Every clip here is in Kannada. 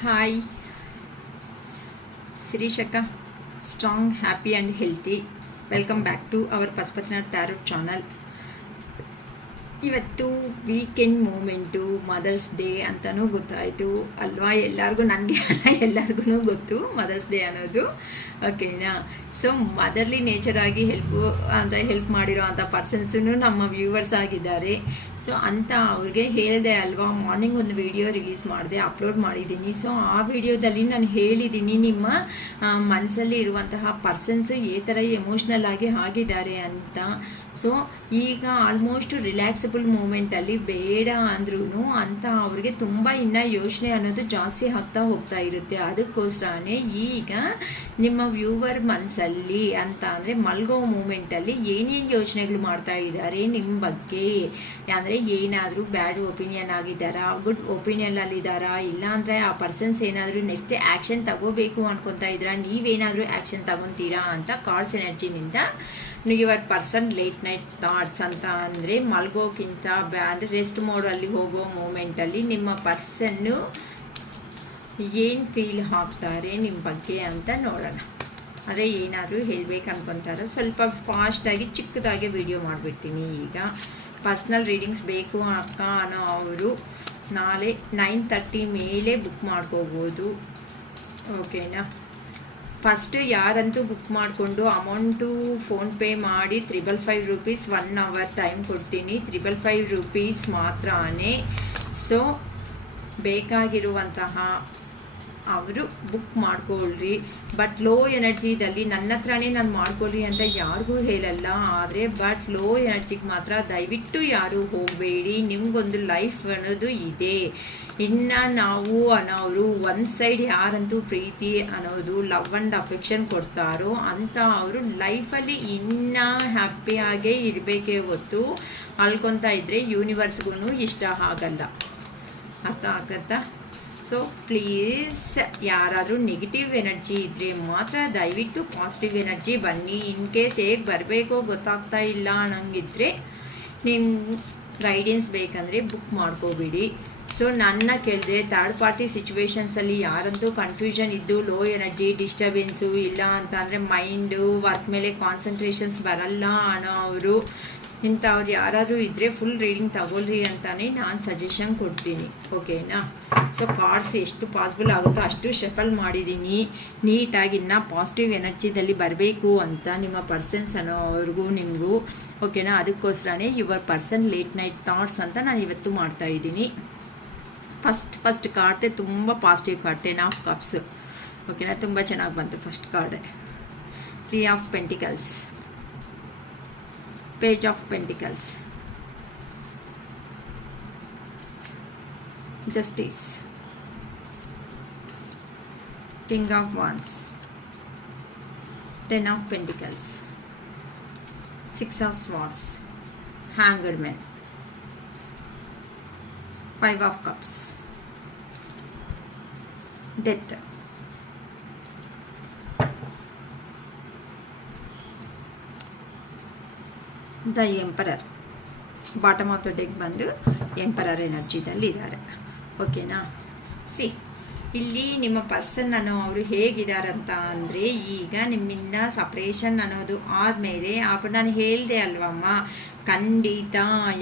Hi, Sirishaka, strong, happy and healthy. Welcome back to our Paspatina Tarot channel. ಇವತ್ತು ವೀಕೆಂಡ್ ಮೂಮೆಂಟು ಮದರ್ಸ್ ಡೇ ಅಂತಲೂ ಗೊತ್ತಾಯಿತು ಅಲ್ವಾ ಎಲ್ಲರಿಗೂ, ನನಗೆ ಅಲ್ಲ ಎಲ್ಲರಿಗೂ ಗೊತ್ತು ಮದರ್ಸ್ ಡೇ ಅನ್ನೋದು. ಓಕೆನಾ? ಸೊ ಮದರ್ಲಿ ನೇಚರ್ ಆಗಿ ಹೆಲ್ಪ್ ಮಾಡಿರೋ ಅಂಥ ಪರ್ಸನ್ಸೂ ನಮ್ಮ ವ್ಯೂವರ್ಸ್ ಆಗಿದ್ದಾರೆ. ಸೊ ಅಂತ ಅವ್ರಿಗೆ ಹೇಳಿದೆ ಅಲ್ವಾ, ಮಾರ್ನಿಂಗ್ ಒಂದು ವಿಡಿಯೋ ರಿಲೀಸ್ ಮಾಡಿದೆ, ಅಪ್ಲೋಡ್ ಮಾಡಿದ್ದೀನಿ. ಸೊ ಆ ವಿಡಿಯೋದಲ್ಲಿ ನಾನು ಹೇಳಿದ್ದೀನಿ ನಿಮ್ಮ ಮನಸ್ಸಲ್ಲಿ ಇರುವಂತಹ ಪರ್ಸನ್ಸ್ ಈ ಥರ ಎಮೋಷ್ನಲ್ ಆಗಿ ಆಗಿದ್ದಾರೆ ಅಂತ. ಸೊ ಈಗ ಆಲ್ಮೋಸ್ಟ್ ರಿಲ್ಯಾಕ್ಸಬಲ್ ಮೂಮೆಂಟಲ್ಲಿ ಬೇಡ ಅಂದ್ರೂ ಅಂತ ಅವ್ರಿಗೆ ತುಂಬ ಇನ್ನೂ ಯೋಚನೆ ಅನ್ನೋದು ಜಾಸ್ತಿ ಆಗ್ತಾ ಹೋಗ್ತಾ ಇರುತ್ತೆ. ಅದಕ್ಕೋಸ್ಕರನೇ ಈಗ ನಿಮ್ಮ ವ್ಯೂವರ್ ಮನಸ್ಸಲ್ಲಿ ಅಂತ ಅಂದರೆ ಮಲ್ಗೋ ಮೂಮೆಂಟಲ್ಲಿ ಏನೇನು ಯೋಚನೆಗಳು ಮಾಡ್ತಾ ಇದ್ದಾರೆ ನಿಮ್ಮ ಬಗ್ಗೆ, ಅಂದರೆ ಏನಾದರೂ ಬ್ಯಾಡ್ ಒಪಿನಿಯನ್ ಆಗಿದ್ದಾರಾ, ಗುಡ್ ಒಪಿನಿಯನ್ನಲ್ಲಿದ್ದಾರಾ, ಇಲ್ಲಾಂದರೆ ಆ ಪರ್ಸನ್ಸ್ ಏನಾದರೂ ನೆಕ್ಸ್ಟ್ ಆ್ಯಕ್ಷನ್ ತಗೋಬೇಕು ಅನ್ಕೊತಾ ಇದ್ದೀರಾ, ನೀವೇನಾದರೂ ಆ್ಯಕ್ಷನ್ ತಗೊತೀರಾ ಅಂತ ಕಾರ್ಡ್ಸ್ ಎನರ್ಜಿನಿಂದ your person late night thoughts ಅಂತ ಅಂದರೆ ಮಲ್ಗೋಕ್ಕಿಂತ ಅಂದರೆ ರೆಸ್ಟ್ ಮೋಡಲ್ಲಿ ಹೋಗೋ ಮೂಮೆಂಟಲ್ಲಿ ನಿಮ್ಮ ಪರ್ಸನ್ನು ಏನು ಫೀಲ್ ಆಗ್ತಾರೆ ನಿಮ್ಮ ಬಗ್ಗೆ ಅಂತ ನೋಡೋಣ. ಆದರೆ ಏನಾದರೂ ಹೇಳಬೇಕು ಅನ್ಕೊತಾರೋ ಸ್ವಲ್ಪ ಫಾಸ್ಟಾಗಿ ಚಿಕ್ಕದಾಗಿ ವಿಡಿಯೋ ಮಾಡಿಬಿಡ್ತೀನಿ. ಈಗ ಪರ್ಸ್ನಲ್ ರೀಡಿಂಗ್ಸ್ ಬೇಕು ಅಕ್ಕ ಅನ್ನೋ ಅವರು ನಾಳೆ 9:30 ಮೇಲೆ ಬುಕ್ ಮಾಡ್ಕೋಬೋದು. ಓಕೆನಾ? ಫಸ್ಟು ಯಾರಂತೂ ಬುಕ್ ಮಾಡಿಕೊಂಡು ಅಮೌಂಟು ಫೋನ್ಪೇ ಮಾಡಿ 555 ರೂಪೀಸ್ 1 ಅವರ್ ಟೈಮ್ ಕೊಡ್ತೀನಿ. 555 ರೂಪೀಸ್ ಮಾತ್ರನೇ. ಸೊ ಬೇಕಾಗಿರುವಂತಹ ಅವರು ಬುಕ್ ಮಾಡ್ಕೊಳ್ರಿ. ಬಟ್ ಲೋ ಎನರ್ಜಿದಲ್ಲಿ ನನ್ನ ಹತ್ರನೇ ನಾನು ಮಾಡ್ಕೊಳ್ಳಿ ಅಂತ ಯಾರಿಗೂ ಹೇಳಲ್ಲ. ಆದರೆ ಬಟ್ ಲೋ ಎನರ್ಜಿಗೆ ಮಾತ್ರ ದಯವಿಟ್ಟು ಯಾರೂ ಹೋಗಬೇಡಿ. ನಿಮಗೊಂದು ಲೈಫ್ ಅನ್ನೋದು ಇದೆ. ಇನ್ನು ನಾವು ಅನ್ನೋರು ಒಂದು ಸೈಡ್ ಯಾರಂತೂ ಪ್ರೀತಿ ಅನ್ನೋದು ಲವ್ ಆ್ಯಂಡ್ ಅಫೆಕ್ಷನ್ ಕೊಡ್ತಾರೋ ಅಂತ ಅವರು ಲೈಫಲ್ಲಿ ಇನ್ನೂ ಹ್ಯಾಪಿಯಾಗೇ ಇರಬೇಕೇ ಹೊತ್ತು ಅಳ್ಕೊತಾ ಇದ್ದರೆ ಯೂನಿವರ್ಸ್ಗೂ ಇಷ್ಟ ಆಗಲ್ಲ. ಅರ್ಥ ಆಗತ್ತಾ? ಸೊ ಪ್ಲೀಸ್ ಯಾರಾದರೂ ನೆಗೆಟಿವ್ ಎನರ್ಜಿ ಇದ್ದರೆ ಮಾತ್ರ ದಯವಿಟ್ಟು ಪಾಸಿಟಿವ್ ಎನರ್ಜಿ ಬನ್ನಿ. ಇನ್ ಕೇಸ್ ಹೇಗೆ ಬರಬೇಕೋ ಗೊತ್ತಾಗ್ತಾ ಇಲ್ಲ ಅನ್ನೋಂಗಿದ್ರೆ ನಿಮ್ಮ ಗೈಡೆನ್ಸ್ ಬೇಕಂದರೆ ಬುಕ್ ಮಾಡ್ಕೋಬಿಡಿ. ಸೊ ನನ್ನ ಕೇಳಿದ್ರೆ ಥರ್ಡ್ ಪಾರ್ಟಿ ಸಿಚುವೇಶನ್ಸಲ್ಲಿ ಯಾರಂತೂ ಕನ್ಫ್ಯೂಷನ್ ಇದ್ದು ಲೋ ಎನರ್ಜಿ ಡಿಸ್ಟರ್ಬೆನ್ಸು ಇಲ್ಲ ಅಂತ ಅಂದರೆ ಮೈಂಡು ವರ್ಕ್ ಮೇಲೆ ಕಾನ್ಸಂಟ್ರೇಷನ್ಸ್ ಬರಲ್ಲ ಅನ್ನೋ ಅವರು ಇಂಥವ್ರು ಯಾರಾದರೂ ಇದ್ದರೆ ಫುಲ್ ರೀಡಿಂಗ್ ತಗೊಳ್ರಿ ಅಂತಲೇ ನಾನು ಸಜೆಷನ್ ಕೊಡ್ತೀನಿ. ಓಕೆನಾ? ಸೊ ಕಾರ್ಡ್ಸ್ ಎಷ್ಟು ಪಾಸಿಬಲ್ ಆಗುತ್ತೋ ಅಷ್ಟು ಶಫಲ್ ಮಾಡಿದ್ದೀನಿ ನೀಟಾಗಿ. ಇನ್ನೂ ಪಾಸಿಟಿವ್ ಎನರ್ಜಿದಲ್ಲಿ ಬರಬೇಕು ಅಂತ ನಿಮ್ಮ ಪರ್ಸನ್ಸ್ ಅನ್ನೋವ್ರಿಗೂ ನಿಮಗೂ. ಓಕೆನಾ? ಅದಕ್ಕೋಸ್ಕರನೇ your person late night thoughts ಅಂತ ನಾನು ಇವತ್ತು ಮಾಡ್ತಾಯಿದ್ದೀನಿ. ಫಸ್ಟ್ ಕಾರ್ಡೆ ತುಂಬ ಪಾಸಿಟಿವ್ ಕಾರ್ಡ್, 10 ಆಫ್ ಕಪ್ಸ್. ಓಕೆನಾ? ತುಂಬ ಚೆನ್ನಾಗಿ ಬಂತು first card. 3 of pentacles, Page of Pentacles, Justice, King of Wands, 10 of Pentacles, 6 of Swords, Hanged Man, 5 of Cups, Death, the emperor. Bottom of the deck ಬಂದು ಎಂಪರರ್ ಎನರ್ಜಿದಲ್ಲಿ ಇದ್ದಾರೆ. ಓಕೆನಾ? ಇಲ್ಲಿ ನಿಮ್ಮ ಪರ್ಸನ್ ಅನ್ನೋ ಅವರು ಹೇಗಿದ್ದಾರಂತ ಅಂದರೆ ಈಗ ನಿಮ್ಮಿಂದ ಸಪ್ರೇಷನ್ ಅನ್ನೋದು ಆದಮೇಲೆ ನಾನು ಹೇಳಿದೆ ಅಲ್ವಮ್ಮ, ಖಂಡಿತ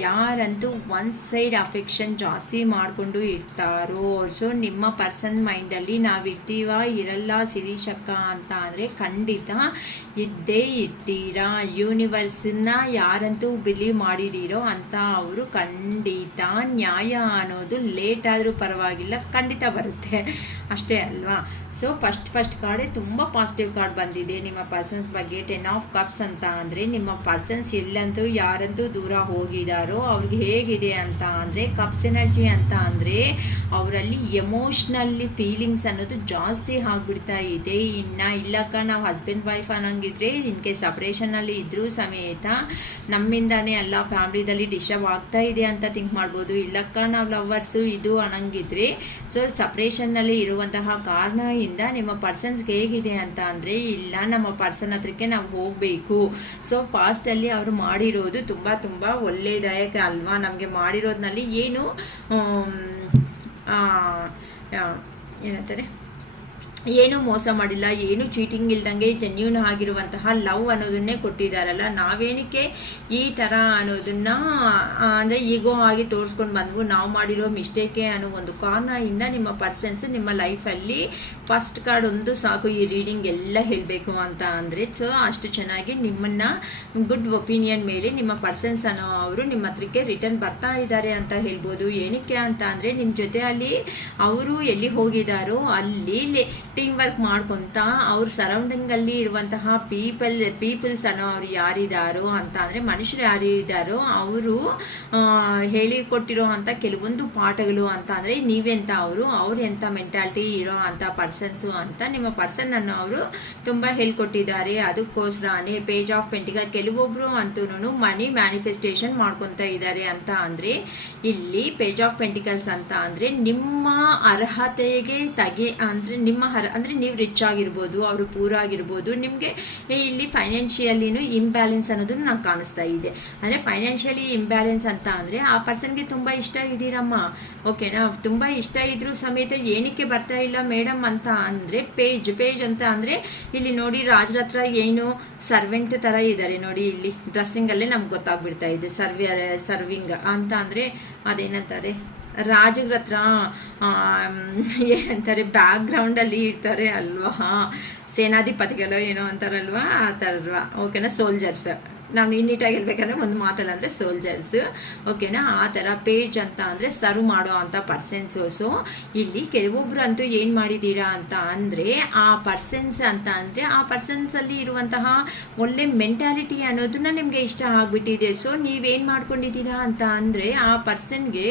ಯಾರಂತೂ ಒನ್ ಸೈಡ್ ಅಫೆಕ್ಷನ್ ಜಾಸ್ತಿ ಮಾಡಿಕೊಂಡು ಇರ್ತಾರೋ ಸೊ ನಿಮ್ಮ ಪರ್ಸನ್ ಮೈಂಡಲ್ಲಿ ನಾವಿರ್ತೀವ ಇರಲ್ಲ ಸಿರೀಶಕ್ಕ ಅಂತ ಅಂದರೆ ಖಂಡಿತ ಇದ್ದೇ ಇರ್ತೀರಾ. ಯೂನಿವರ್ಸನ್ನ ಯಾರಂತೂ ಬಿಲೀವ್ ಮಾಡಿದ್ದೀರೋ ಅಂತ ಅವರು ಖಂಡಿತ ನ್ಯಾಯ ಅನ್ನೋದು ಲೇಟ್ ಆದರೂ ಪರವಾಗಿಲ್ಲ, ಖಂಡಿತ ಬರುತ್ತೆ ಅಷ್ಟೇ ಅಲ್ವಾ? ಸೊ ಫಸ್ಟ್ ಕಾರ್ಡೇ ತುಂಬ ಪಾಸಿಟಿವ್ ಕಾರ್ಡ್ ಬಂದಿದೆ ನಿಮ್ಮ ಪರ್ಸನ್ಸ್ ಬಗ್ಗೆ. 10 ಆಫ್ ಕಪ್ಸ್ ಅಂತ ಅಂದರೆ ನಿಮ್ಮ ಪರ್ಸನ್ಸ್ ಎಲ್ಲಂತೂ ಯಾರಂತೂ ದೂರ ಹೋಗಿದ್ದಾರೋ ಅವ್ರಿಗೆ ಹೇಗಿದೆ ಅಂತ ಅಂದರೆ ಕಪ್ಸ್ ಎನರ್ಜಿ ಅಂತ ಅಂದರೆ ಅವರಲ್ಲಿ ಎಮೋಷ್ನಲ್ಲಿ ಫೀಲಿಂಗ್ಸ್ ಅನ್ನೋದು ಜಾಸ್ತಿ ಆಗಿಬಿಡ್ತಾ ಇದೆ. ಇನ್ನು ಇಲ್ಲಕ್ಕ ನಾವು ಹಸ್ಬೆಂಡ್ ವೈಫ್ ಅನ್ನೋಂಗಿದ್ರೆ ಇನ್ ಕೇಸ್ ಸಪ್ರೇಷನಲ್ಲಿ ಇದ್ರೂ ಸಮೇತ ನಮ್ಮಿಂದಾನೇ ಅಲ್ಲ ಫ್ಯಾಮ್ಲಿದಲ್ಲಿ ಡಿಸ್ಟರ್ಬ್ ಆಗ್ತಾ ಇದೆ ಅಂತ ಥಿಂಕ್ ಮಾಡ್ಬೋದು. ಇಲ್ಲಕ್ಕ ನಾವು ಲವರ್ಸು ಇದು ಅನ್ನಂಗಿದ್ರೆ ಸೊ ಸಪ್ರೇಷನ್ನಲ್ಲಿ ಇರುವಂತಹ ಕಾರಣ ನಿಮ್ಮ ಪರ್ಸನ್ಸ್ಗೆ ಹೇಗಿದೆ ಅಂತ ಅಂದರೆ ಇಲ್ಲ ನಮ್ಮ ಪರ್ಸನ್ ಹತ್ರಕ್ಕೆ ನಾವು ಹೋಗಬೇಕು. ಸೊ ಪಾಸ್ಟಲ್ಲಿ ಅವರು ಮಾಡಿರೋದು ತುಂಬ ತುಂಬ ಒಳ್ಳೆಯದಾಯಕ ಅಲ್ವಾ? ನಮಗೆ ಮಾಡಿರೋದ್ರಲ್ಲಿ ಏನು ಏನಂತಾರೆ, ಏನೂ ಮೋಸ ಮಾಡಿಲ್ಲ, ಏನೂ ಚೀಟಿಂಗ್ ಇಲ್ದಂಗೆ ಜೆನ್ಯೂನ್ ಆಗಿರುವಂತಹ ಲವ್ ಅನ್ನೋದನ್ನೇ ಕೊಟ್ಟಿದ್ದಾರಲ್ಲ. ನಾವೇನಕ್ಕೆ ಈ ಥರ ಅನ್ನೋದನ್ನ ಅಂದರೆ ಈಗೋ ಆಗಿ ತೋರಿಸ್ಕೊಂಡು ಬಂದ್ವು, ನಾವು ಮಾಡಿರೋ ಮಿಸ್ಟೇಕೆ ಅನ್ನೋ ಒಂದು ಕಾರಣದಿಂದ ನಿಮ್ಮ ಪರ್ಸನ್ಸ್ ನಿಮ್ಮ ಲೈಫಲ್ಲಿ ಫಸ್ಟ್ ಕಾರ್ಡ್ ಒಂದು ಸಾಕು ಈ ರೀಡಿಂಗ್ ಎಲ್ಲ ಹೇಳಬೇಕು ಅಂತ ಅಂದರೆ. ಸೊ ಅಷ್ಟು ಚೆನ್ನಾಗಿ ನಿಮ್ಮನ್ನು ಗುಡ್ ಒಪಿನಿಯನ್ ಮೇಲೆ ನಿಮ್ಮ ಪರ್ಸನ್ಸ್ ಅನ್ನೋ ಅವರು ನಿಮ್ಮ ಹತ್ರಕ್ಕೆ ರಿಟರ್ನ್ ಬರ್ತಾ ಇದ್ದಾರೆ ಅಂತ ಹೇಳ್ಬೋದು. ಏನಕ್ಕೆ ಅಂತ ಅಂದರೆ ನಿಮ್ಮ ಜೊತೆ ಅಲ್ಲಿ ಅವರು ಎಲ್ಲಿ ಹೋಗಿದ್ದಾರೋ ಅಲ್ಲಿ ಟೀಮ್ ವರ್ಕ್ ಮಾಡ್ಕೊತ ಅವ್ರ ಸರೌಂಡಿಂಗಲ್ಲಿ ಇರುವಂತಹ ಪೀಪಲ್ಸ್ ಅನ್ನೋ ಅವ್ರು ಯಾರಿದ್ದಾರೋ ಅಂತ ಅಂದರೆ ಮನುಷ್ಯರು ಯಾರಿದ್ದಾರೋ ಅವರು ಹೇಳಿಕೊಟ್ಟಿರೋ ಅಂಥ ಕೆಲವೊಂದು ಪಾಠಗಳು ಅಂತ ಅಂದರೆ ನೀವೆಂತ ಅವ್ರು ಎಂಥ ಮೆಂಟಾಲಿಟಿ ಇರೋ ಅಂಥ ಪರ್ಸನ್ಸು ಅಂತ ನಿಮ್ಮ ಪರ್ಸನ್ ಅನ್ನೋ ಅವರು ತುಂಬ ಹೇಳ್ಕೊಟ್ಟಿದ್ದಾರೆ. ಅದಕ್ಕೋಸ್ಕರನೇ ಪೇಜ್ ಆಫ್ ಪೆಂಟಿಕಲ್ ಕೆಲವೊಬ್ರು ಅಂತೂ ಮನಿ ಮ್ಯಾನಿಫೆಸ್ಟೇಷನ್ ಮಾಡ್ಕೊತಾ ಇದ್ದಾರೆ ಅಂತ ಅಂದರೆ ಇಲ್ಲಿ ಪೇಜ್ ಆಫ್ ಪೆಂಟಿಕಲ್ಸ್ ಅಂತ ಅಂದರೆ ನಿಮ್ಮ ಅರ್ಹತೆಗೆ ಅಂದರೆ ನಿಮ್ಮ ಅಂದರೆ ನೀವು ರಿಚ್ ಆಗಿರ್ಬೋದು, ಅವರು ಪೂರ ಆಗಿರ್ಬೋದು, ನಿಮಗೆ ಇಲ್ಲಿ ಫೈನಾನ್ಷಿಯಲಿನೂ ಇಂಬ್ಯಾಲೆನ್ಸ್ ಅನ್ನೋದು ನಂಗೆ ಕಾಣಿಸ್ತಾ ಇದೆ. ಅಂದರೆ ಫೈನಾನ್ಷಿಯಲಿ ಇಂಬ್ಯಾಲೆನ್ಸ್ ಅಂತ ಅಂದರೆ ಆ ಪರ್ಸನ್ಗೆ ತುಂಬ ಇಷ್ಟ ಇದ್ದೀರಮ್ಮ, ಓಕೆನಾ, ತುಂಬ ಇಷ್ಟ ಇದ್ರೂ ಸಮೇತ ಏನಕ್ಕೆ ಬರ್ತಾ ಇಲ್ಲ ಮೇಡಮ್ ಅಂತ ಅಂದರೆ ಪೇಜ್ ಅಂತ ಅಂದರೆ ಇಲ್ಲಿ ನೋಡಿ ರಾಜರ ಹತ್ರ ಏನು ಸರ್ವೆಂಟ್ ಥರ ಇದ್ದಾರೆ ನೋಡಿ, ಇಲ್ಲಿ ಡ್ರೆಸ್ಸಿಂಗಲ್ಲೇ ನಮ್ಗೆ ಗೊತ್ತಾಗ್ಬಿಡ್ತಾ ಇದೆ ಸರ್ವಿಂಗ್ ಅಂತ ಅಂದರೆ ಅದೇನಂತಾರೆ ರಾಜರ ಹತ್ರ ಏನಂತಾರೆ ಬ್ಯಾಕ್ಗ್ರೌಂಡಲ್ಲಿ ಇರ್ತಾರೆ ಅಲ್ವಾ, ಸೇನಾಧಿಪತಿಗಳು ಏನೋ ಅಂತಾರಲ್ವಾ ಆ ಥರ, ಓಕೆನಾ, ಸೋಲ್ಜರ್ಸ್. ನಾವು ನೀಟಾಗಿ ಹೇಳ್ಬೇಕಂದ್ರೆ ಒಂದು ಮಾತಲ್ಲ ಅಂದರೆ ಸೋಲ್ಜರ್ಸ್, ಓಕೆನಾ, ಆ ಥರ ಪೇಜ್ ಅಂತ ಅಂದರೆ ಸರ್ವ್ ಮಾಡೋ ಅಂಥ ಪರ್ಸನ್ಸು. ಸೊ ಇಲ್ಲಿ ಕೆಲವೊಬ್ರು ಅಂತೂ ಏನು ಮಾಡಿದ್ದೀರಾ ಅಂತ ಅಂದರೆ ಆ ಪರ್ಸನ್ಸ್ ಅಂತ ಅಂದರೆ ಆ ಪರ್ಸನ್ಸಲ್ಲಿ ಇರುವಂತಹ ಒಳ್ಳೆ ಮೆಂಟಾಲಿಟಿ ಅನ್ನೋದನ್ನ ನಿಮಗೆ ಇಷ್ಟ ಆಗಿಬಿಟ್ಟಿದೆ. ಸೊ ನೀವೇನು ಮಾಡ್ಕೊಂಡಿದ್ದೀರಾ ಅಂತ ಅಂದರೆ ಆ ಪರ್ಸನ್ಗೆ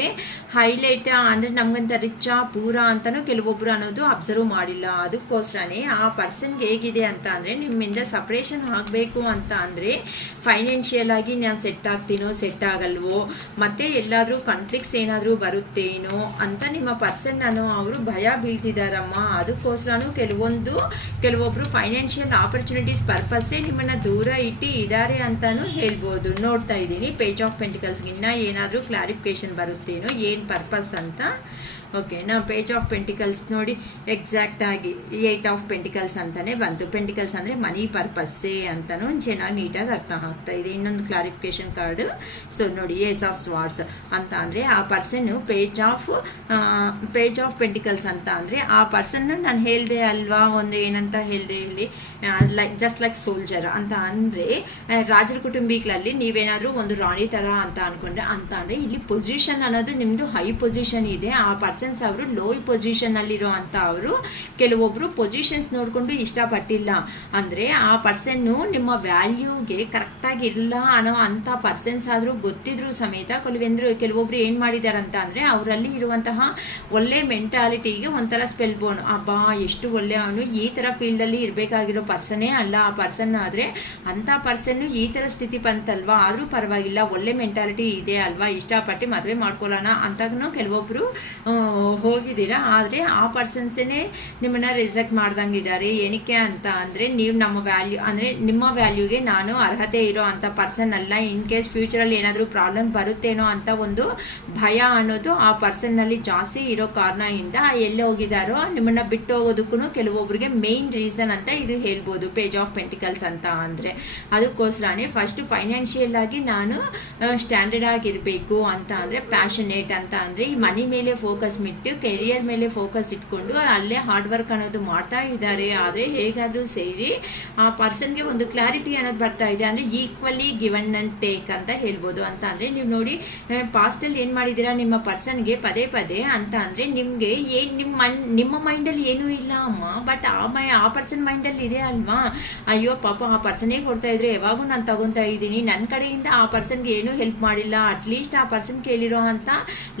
ಹೈಲೈಟ್ ಅಂದರೆ ನಮಗಂತ ರಿಚ್ಚಾ ಪೂರ ಅಂತಲೂ ಕೆಲವೊಬ್ರು ಅನ್ನೋದು ಅಬ್ಸರ್ವ್ ಮಾಡಿಲ್ಲ. ಅದಕ್ಕೋಸ್ಕರನೇ ಆ ಪರ್ಸನ್ಗೆ ಹೇಗಿದೆ ಅಂತ ಅಂದರೆ ನಿಮ್ಮಿಂದ ಸಪ್ರೇಷನ್ ಆಗಬೇಕು ಅಂತ ಅಂದರೆ ಫೈನಾನ್ಷಿಯಲ್ ಆಗಿ ನಾನು ಸೆಟ್ ಆಗ್ತೀನೋ ಸೆಟ್ ಆಗಲ್ವೋ, ಮತ್ತೆ ಎಲ್ಲಾದರೂ ಕಾನ್ಫ್ಲಿಕ್ಟ್ಸ್ ಏನಾದರೂ ಬರುತ್ತೇನೋ ಅಂತ ನಿಮ್ಮ ಪರ್ಸನ್ ಅನ್ನೋ ಅವರು ಭಯ ಬೀಳ್ತಿದ್ದಾರಮ್ಮ. ಅದಕ್ಕೋಸ್ಕರನೂ ಕೆಲವೊಬ್ರು ಫೈನಾನ್ಷಿಯಲ್ ಆಪರ್ಚುನಿಟೀಸ್ ಪರ್ಪಸ್ಸೇ ನಿಮ್ಮನ್ನು ದೂರ ಇಟ್ಟು ಇದ್ದಾರೆ ಅಂತಲೂ ಹೇಳ್ಬೋದು. ನೋಡ್ತಾ ಇದ್ದೀನಿ ಪೇಜ್ ಆಫ್ ಪೆಂಟಿಕಲ್ಸ್ಗೆ ಇನ್ನೂ ಏನಾದರೂ ಕ್ಲಾರಿಫಿಕೇಶನ್ ಬರುತ್ತೇನೋ ಏನು ಪರ್ಪಸ್ ಅಂತ. ಓಕೆನಾ, ಪೇಜ್ ಆಫ್ ಪೆಂಟಿಕಲ್ಸ್ ನೋಡಿ ಎಕ್ಸಾಕ್ಟಾಗಿ 8 ಆಫ್ ಪೆಂಟಿಕಲ್ಸ್ ಅಂತಲೇ ಬಂತು. ಪೆಂಟಿಕಲ್ಸ್ ಅಂದರೆ ಮನಿ ಪರ್ಪಸ್ಸೇ ಅಂತಲೂ ಚೆನ್ನಾಗಿ ನೀಟಾಗಿ ಅರ್ಥ ಆಗ್ತಾ ಇದೆ. ಇನ್ನೊಂದು ಕ್ಲಾರಿಫಿಕೇಶನ್ ಕಾರ್ಡ್, ಸೊ ನೋಡಿ ಏಸ್ ಆಫ್ ಸ್ವಾರ್ಡ್ಸ್ ಅಂತ ಅಂದರೆ ಆ ಪರ್ಸನ್ನು ಪೇಜ್ ಆಫ್ ಪೆಂಟಿಕಲ್ಸ್ ಅಂತ ಅಂದರೆ ಆ ಪರ್ಸನ್ನು ನಾನು ಹೇಳಿದೆ ಅಲ್ವಾ, ಒಂದು ಏನಂತ ಹೇಳಿದೆ ಇಲ್ಲಿ ಜಸ್ಟ್ ಲೈಕ್ ಸೋಲ್ಜರ್ ಅಂತ ಅಂದರೆ ರಾಜರ ಕುಟುಂಬಿಗಳಲ್ಲಿ ನೀವೇನಾದರೂ ಒಂದು ರಾಣಿ ಥರ ಅಂತ ಅಂದ್ಕೊಂಡ್ರೆ ಅಂತ ಅಂದರೆ ಇಲ್ಲಿ ಪೊಸಿಷನ್ ಅನ್ನೋದು ನಿಮ್ಮದು ಹೈ ಪೊಸಿಷನ್ ಇದೆ, ಆ ಪರ್ಸನ್ಸ್ ಅವರು ಲೋ ಪೊಸಿಷನ್ನಲ್ಲಿರೋ ಅಂತ ಅವರು ಕೆಲವೊಬ್ಬರು ಪೊಸಿಷನ್ಸ್ ನೋಡಿಕೊಂಡು ಇಷ್ಟಪಟ್ಟಿಲ್ಲ ಅಂದರೆ ಆ ಪರ್ಸನ್ನು ನಿಮ್ಮ ವ್ಯಾಲ್ಯೂಗೆ ಕರೆಕ್ಟಾಗಿ ಇರಲ್ಲ ಅನ್ನೋ ಅಂಥ ಪರ್ಸನ್ಸ್ ಆದರೂ ಗೊತ್ತಿದ್ರು ಸಮೇತ ಕೆಲವೊಬ್ರು ಏನು ಮಾಡಿದ್ದಾರೆ ಅಂತ ಅಂದರೆ ಅವರಲ್ಲಿ ಇರುವಂತಹ ಒಳ್ಳೆ ಮೆಂಟಾಲಿಟಿಗೆ ಒಂಥರ ಸ್ಪೆಲ್ ಬೋನ್, ಅಬ್ಬಾ ಎಷ್ಟು ಒಳ್ಳೆ ಅವನು ಈ ಥರ ಫೀಲ್ಡಲ್ಲಿ ಇರಬೇಕಾಗಿರೋ ಪರ್ಸನ್ನೇ ಅಲ್ಲ ಆ ಪರ್ಸನ್, ಆದರೆ ಅಂಥ ಪರ್ಸನ್ನು ಈ ಥರ ಸ್ಥಿತಿ ಬಂತಲ್ವಾ, ಆದರೂ ಪರವಾಗಿಲ್ಲ ಒಳ್ಳೆ ಮೆಂಟಾಲಿಟಿ ಇದೆ ಅಲ್ವಾ, ಇಷ್ಟಪಟ್ಟು ಮದುವೆ ಮಾಡ್ಕೊಳ್ಳೋಣ ಅಂತನೂ ಕೆಲವೊಬ್ಬರು ಹೋಗಿದ್ದೀರಾ. ಆದರೆ ಆ ಪರ್ಸನ್ಸೇ ನಿಮ್ಮನ್ನು ರಿಜೆಕ್ಟ್ ಮಾಡ್ದಂಗಿದ್ದಾರೆ. ಏನಕ್ಕೆ ಅಂತ ಅಂದರೆ ನೀವು ನಮ್ಮ ವ್ಯಾಲ್ಯೂ ಅಂದರೆ ನಿಮ್ಮ ವ್ಯಾಲ್ಯೂಗೆ ನಾನು ಅರ್ಹತೆ ಇರೋ ಅಂಥ ಪರ್ಸನ್ ಅಲ್ಲ, ಇನ್ ಕೇಸ್ ಫ್ಯೂಚರಲ್ಲಿ ಏನಾದರೂ ಪ್ರಾಬ್ಲಮ್ ಬರುತ್ತೇನೋ ಅಂತ ಒಂದು ಭಯ ಅನ್ನೋದು ಆ ಪರ್ಸನ್ನಲ್ಲಿ ಜಾಸ್ತಿ ಇರೋ ಕಾರಣದಿಂದ ಎಲ್ಲಿ ಹೋಗಿದ್ದಾರೋ ನಿಮ್ಮನ್ನು ಬಿಟ್ಟು ಹೋಗೋದಕ್ಕೂ ಕೆಲವೊಬ್ಬರಿಗೆ ಮೇನ್ ರೀಸನ್ ಅಂತ ಇದು ಹೇಳ್ಬೋದು ಪೇಜ್ ಆಫ್ ಪೆಂಟಿಕಲ್ಸ್ ಅಂತ ಅಂದರೆ. ಅದಕ್ಕೋಸ್ಕರನೇ ಫಸ್ಟ್ ಫೈನಾನ್ಷಿಯಲ್ ಆಗಿ ನಾನು ಸ್ಟ್ಯಾಂಡರ್ಡ್ ಆಗಿರಬೇಕು ಅಂತ ಅಂದರೆ ಪ್ಯಾಷನೇಟ್ ಅಂತ ಅಂದರೆ ಈ ಮನಿ ಮೇಲೆ ಫೋಕಸ್ ಬಿಟ್ಟು ಕೆರಿಯರ್ ಮೇಲೆ ಫೋಕಸ್ ಇಟ್ಕೊಂಡು ಅಲ್ಲೇ ಹಾರ್ಡ್ ವರ್ಕ್ ಅನ್ನೋದು ಮಾಡ್ತಾ ಇದ್ದಾರೆ. ಆದರೆ ಹೇಗಾದರೂ ಸೇರಿ ಆ ಪರ್ಸನ್ಗೆ ಒಂದು ಕ್ಲಾರಿಟಿ ಅನ್ನೋದು ಬರ್ತಾ ಇದೆ, ಅಂದರೆ ಈಕ್ವಲಿ ಗಿವನ್ ಅಂಡ್ ಟೇಕ್ ಅಂತ ಹೇಳ್ಬೋದು. ಅಂತ ಅಂದರೆ ನೀವು ನೋಡಿ ಪಾಸ್ಟಲ್ಲಿ ಏನು ಮಾಡಿದ್ದೀರಾ ನಿಮ್ಮ ಪರ್ಸನ್ಗೆ ಪದೇ ಅಂತ ಅಂದರೆ ನಿಮಗೆ ನಿಮ್ಮ ಮೈಂಡಲ್ಲಿ ಏನೂ ಇಲ್ಲ ಅಮ್ಮ, ಬಟ್ ಆ ಪರ್ಸನ್ ಮೈಂಡಲ್ಲಿ ಇದೆ ಅಲ್ವಾ, ಅಯ್ಯೋ ಪಾಪ ಆ ಪರ್ಸನ್ನೇ ಕೊಡ್ತಾ ಇದ್ರೆ ಯಾವಾಗೂ ನಾನು ತಗೊತಾ ಇದ್ದೀನಿ, ನನ್ನ ಕಡೆಯಿಂದ ಆ ಪರ್ಸನ್ಗೆ ಏನೂ ಹೆಲ್ಪ್ ಮಾಡಿಲ್ಲ, ಅಟ್ಲೀಸ್ಟ್ ಆ ಪರ್ಸನ್ ಕೇಳಿರೋ ಅಂತ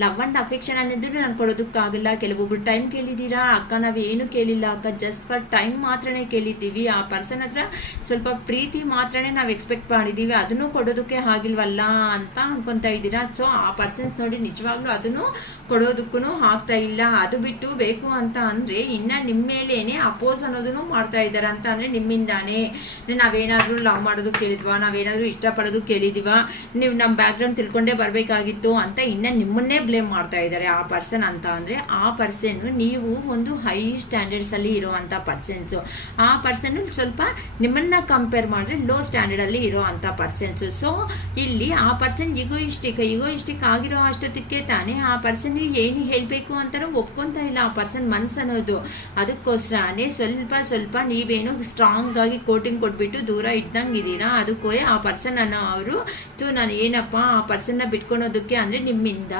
ಲವ್ ಆ್ಯಂಡ್ ಅಫೆಕ್ಷನ್ ಅನ್ನೋದು ನಾನು ಕೊಡೋದಕ್ಕಾಗಲ್ಲ. ಕೆಲವೊಬ್ರು ಟೈಮ್ ಕೇಳಿದ್ದೀರಾ, ಅಕ್ಕ ನಾವು ಏನು ಕೇಳಿಲ್ಲ ಅಕ್ಕ, ಜಸ್ಟ್ ಫಾರ್ ಟೈಮ್ ಮಾತ್ರನೇ ಕೇಳಿದ್ದೀವಿ, ಆ ಪರ್ಸನ್ ಹತ್ರ ಸ್ವಲ್ಪ ಪ್ರೀತಿ ಮಾತ್ರನೇ ನಾವು ಎಕ್ಸ್ಪೆಕ್ಟ್ ಮಾಡಿದ್ದೀವಿ, ಅದನ್ನು ಕೊಡೋದಕ್ಕೆ ಆಗಿಲ್ವಲ್ಲ ಅಂತ ಅನ್ಕೊತಾ ಇದ್ದೀರಾ. ಸೊ ಆ ಪರ್ಸನ್ಸ್ ನೋಡಿ ನಿಜವಾಗ್ಲೂ ಅದನ್ನು ಕೊಡೋದಕ್ಕೂ ಆಗ್ತಾ ಇಲ್ಲ, ಅದು ಬಿಟ್ಟು ಬೇಕು ಅಂತ ಅಂದರೆ ಇನ್ನು ನಿಮ್ಮ ಮೇಲೇನೆ ಅಪೋಸ್ ಅನ್ನೋದನ್ನು ಮಾಡ್ತಾ ಇದ್ದಾರೆ. ಅಂತ ಅಂದರೆ ನಿಮ್ಮಿಂದಾನೇ ನಾವೇನಾದರೂ ಲವ್ ಮಾಡೋದು ಕೇಳಿದ್ವಾ, ನಾವೇನಾದರೂ ಇಷ್ಟಪಡೋದು ಕೇಳಿದೀವ, ನೀವು ನಮ್ಮ ಬ್ಯಾಕ್ಗ್ರೌಂಡ್ ತಿಳ್ಕೊಂಡೇ ಬರಬೇಕಾಗಿತ್ತು ಅಂತ ಇನ್ನು ನಿಮ್ಮನ್ನೇ ಬ್ಲೇಮ್ ಮಾಡ್ತಾ ಇದ್ದಾರೆ ಆ ಪರ್ಸನ್ ಅಂತ ಅಂದರೆ ಆ ಪರ್ಸನ್ನು ನೀವು ಒಂದು ಹೈ ಸ್ಟ್ಯಾಂಡರ್ಡ್ಸಲ್ಲಿ ಇರೋವಂಥ ಪರ್ಸನ್ಸು. ಆ ಪರ್ಸನ್ನು ಸ್ವಲ್ಪ ನಿಮ್ಮನ್ನು ಕಂಪೇರ್ ಮಾಡಿದ್ರೆ ಲೋ ಸ್ಟ್ಯಾಂಡರ್ಡಲ್ಲಿ ಇರೋ ಅಂಥ ಪರ್ಸನ್ಸು. ಸೊ ಇಲ್ಲಿ ಆ ಪರ್ಸನ್ ಈಗೋಯಿಸ್ಟಿಕ್ ಆಗಿರೋ ಅಷ್ಟೊತ್ತಿಗೆ ತಾನೇ ಆ ಪರ್ಸನ್ ಏನು ಹೇಳಬೇಕು ಅಂತಲೂ ಒಪ್ಕೊತಾ ಇಲ್ಲ ಆ ಪರ್ಸನ್ ಮನ್ಸು ಅನ್ನೋದು. ಅದಕ್ಕೋಸ್ಕರನೇ ಸ್ವಲ್ಪ ನೀವೇನು ಸ್ಟ್ರಾಂಗ್ ಆಗಿ ಕೋಟಿಂಗ್ ಕೊಟ್ಬಿಟ್ಟು ದೂರ ಇಟ್ಟಂಗೆ ಇದ್ದೀರಾ. ಅದಕ್ಕೂ ಆ ಪರ್ಸನ್ ಅನ್ನೋ ಅವರು ನಾನು ಏನಪ್ಪ ಆ ಪರ್ಸನ್ನ ಬಿಟ್ಕೊಳೋದಕ್ಕೆ ಅಂದರೆ ನಿಮ್ಮಿಂದ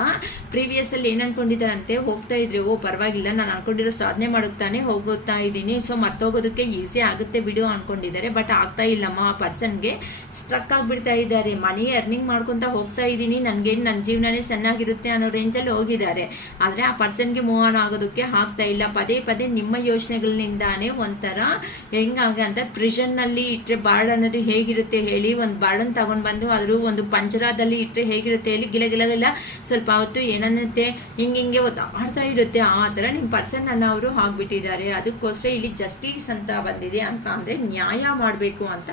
ಪ್ರೀವಿಯಸ್ಸಲ್ಲಿ ಏನು ಅನ್ಕೊಂಡಿದ್ದಾರಂತೆ, ಹೋಗ್ತಾ ಇದ್ರೆ ಪರವಾಗಿಲ್ಲ ನಾನು ಅನ್ಕೊಂಡಿರೋ ಸಾಧನೆ ಮಾಡೋಕ್ತಾನೆ ಹೋಗುತ್ತಾ ಇದ್ದೀನಿ, ಸೊ ಮರ್ತೋಗೋದಕ್ಕೆ ಈಸಿ ಆಗುತ್ತೆ ಬಿಡು ಅನ್ಕೊಂಡಿದ್ದಾರೆ. ಬಟ್ ಆಗ್ತಾ ಇಲ್ಲಮ್ಮ, ಆ ಪರ್ಸನ್ಗೆ ಸ್ಟ್ರಕ್ ಆಗಿಬಿಡ್ತಾ ಇದ್ದಾರೆ. ಮನಿ ಅರ್ನಿಂಗ್ ಮಾಡ್ಕೊತಾ ಹೋಗ್ತಾ ಇದ್ದೀನಿ, ನನಗೇನು ನನ್ನ ಜೀವನನೇ ಚೆನ್ನಾಗಿರುತ್ತೆ ಅನ್ನೋ ರೇಂಜಲ್ಲಿ ಹೋಗಿದ್ದಾರೆ. ಆದರೆ ಆ ಪರ್ಸನ್ಗೆ ಮೂವ್ ಆನ್ ಆಗೋದಕ್ಕೆ ಆಗ್ತಾ ಇಲ್ಲ. ಪದೇ ನಿಮ್ಮ ಯೋಚನೆಗಳಿಂದಾನೇ ಒಂಥರ ಹೆಂಗಾಗಂತ ಪ್ರಿಷನ್ನಲ್ಲಿ ಇಟ್ಟರೆ ಬಾರ್ಡ್ ಅನ್ನೋದು ಹೇಗಿರುತ್ತೆ ಹೇಳಿ, ಒಂದು ಬಾರ್ಡನ್ನು ತಗೊಂಡು ಬಂದು ಅದ್ರ ಒಂದು ಪಂಜರದಲ್ಲಿ ಇಟ್ಟರೆ ಹೇಗಿರುತ್ತೆ ಹೇಳಿ, ಗಿಲ ಸ್ವಲ್ಪ ಹೊತ್ತು ಏನನ್ನುತ್ತೆ ಹಿಂಗೆ ಆಡ್ತಾ ಇರುತ್ತೆ. ಆ ಥರ ನಿಮ್ಮ ಪರ್ಸನ್ ಅನ್ನ ಅವರು ಆಗ್ಬಿಟ್ಟಿದ್ದಾರೆ. ಅದಕ್ಕೋಸ್ಕರ ಇಲ್ಲಿ ಜಸ್ಟಿಸ್ ಅಂತ ಬಂದಿದೆ ಅಂತ ಅಂದರೆ ನ್ಯಾಯ ಮಾಡಬೇಕು ಅಂತ.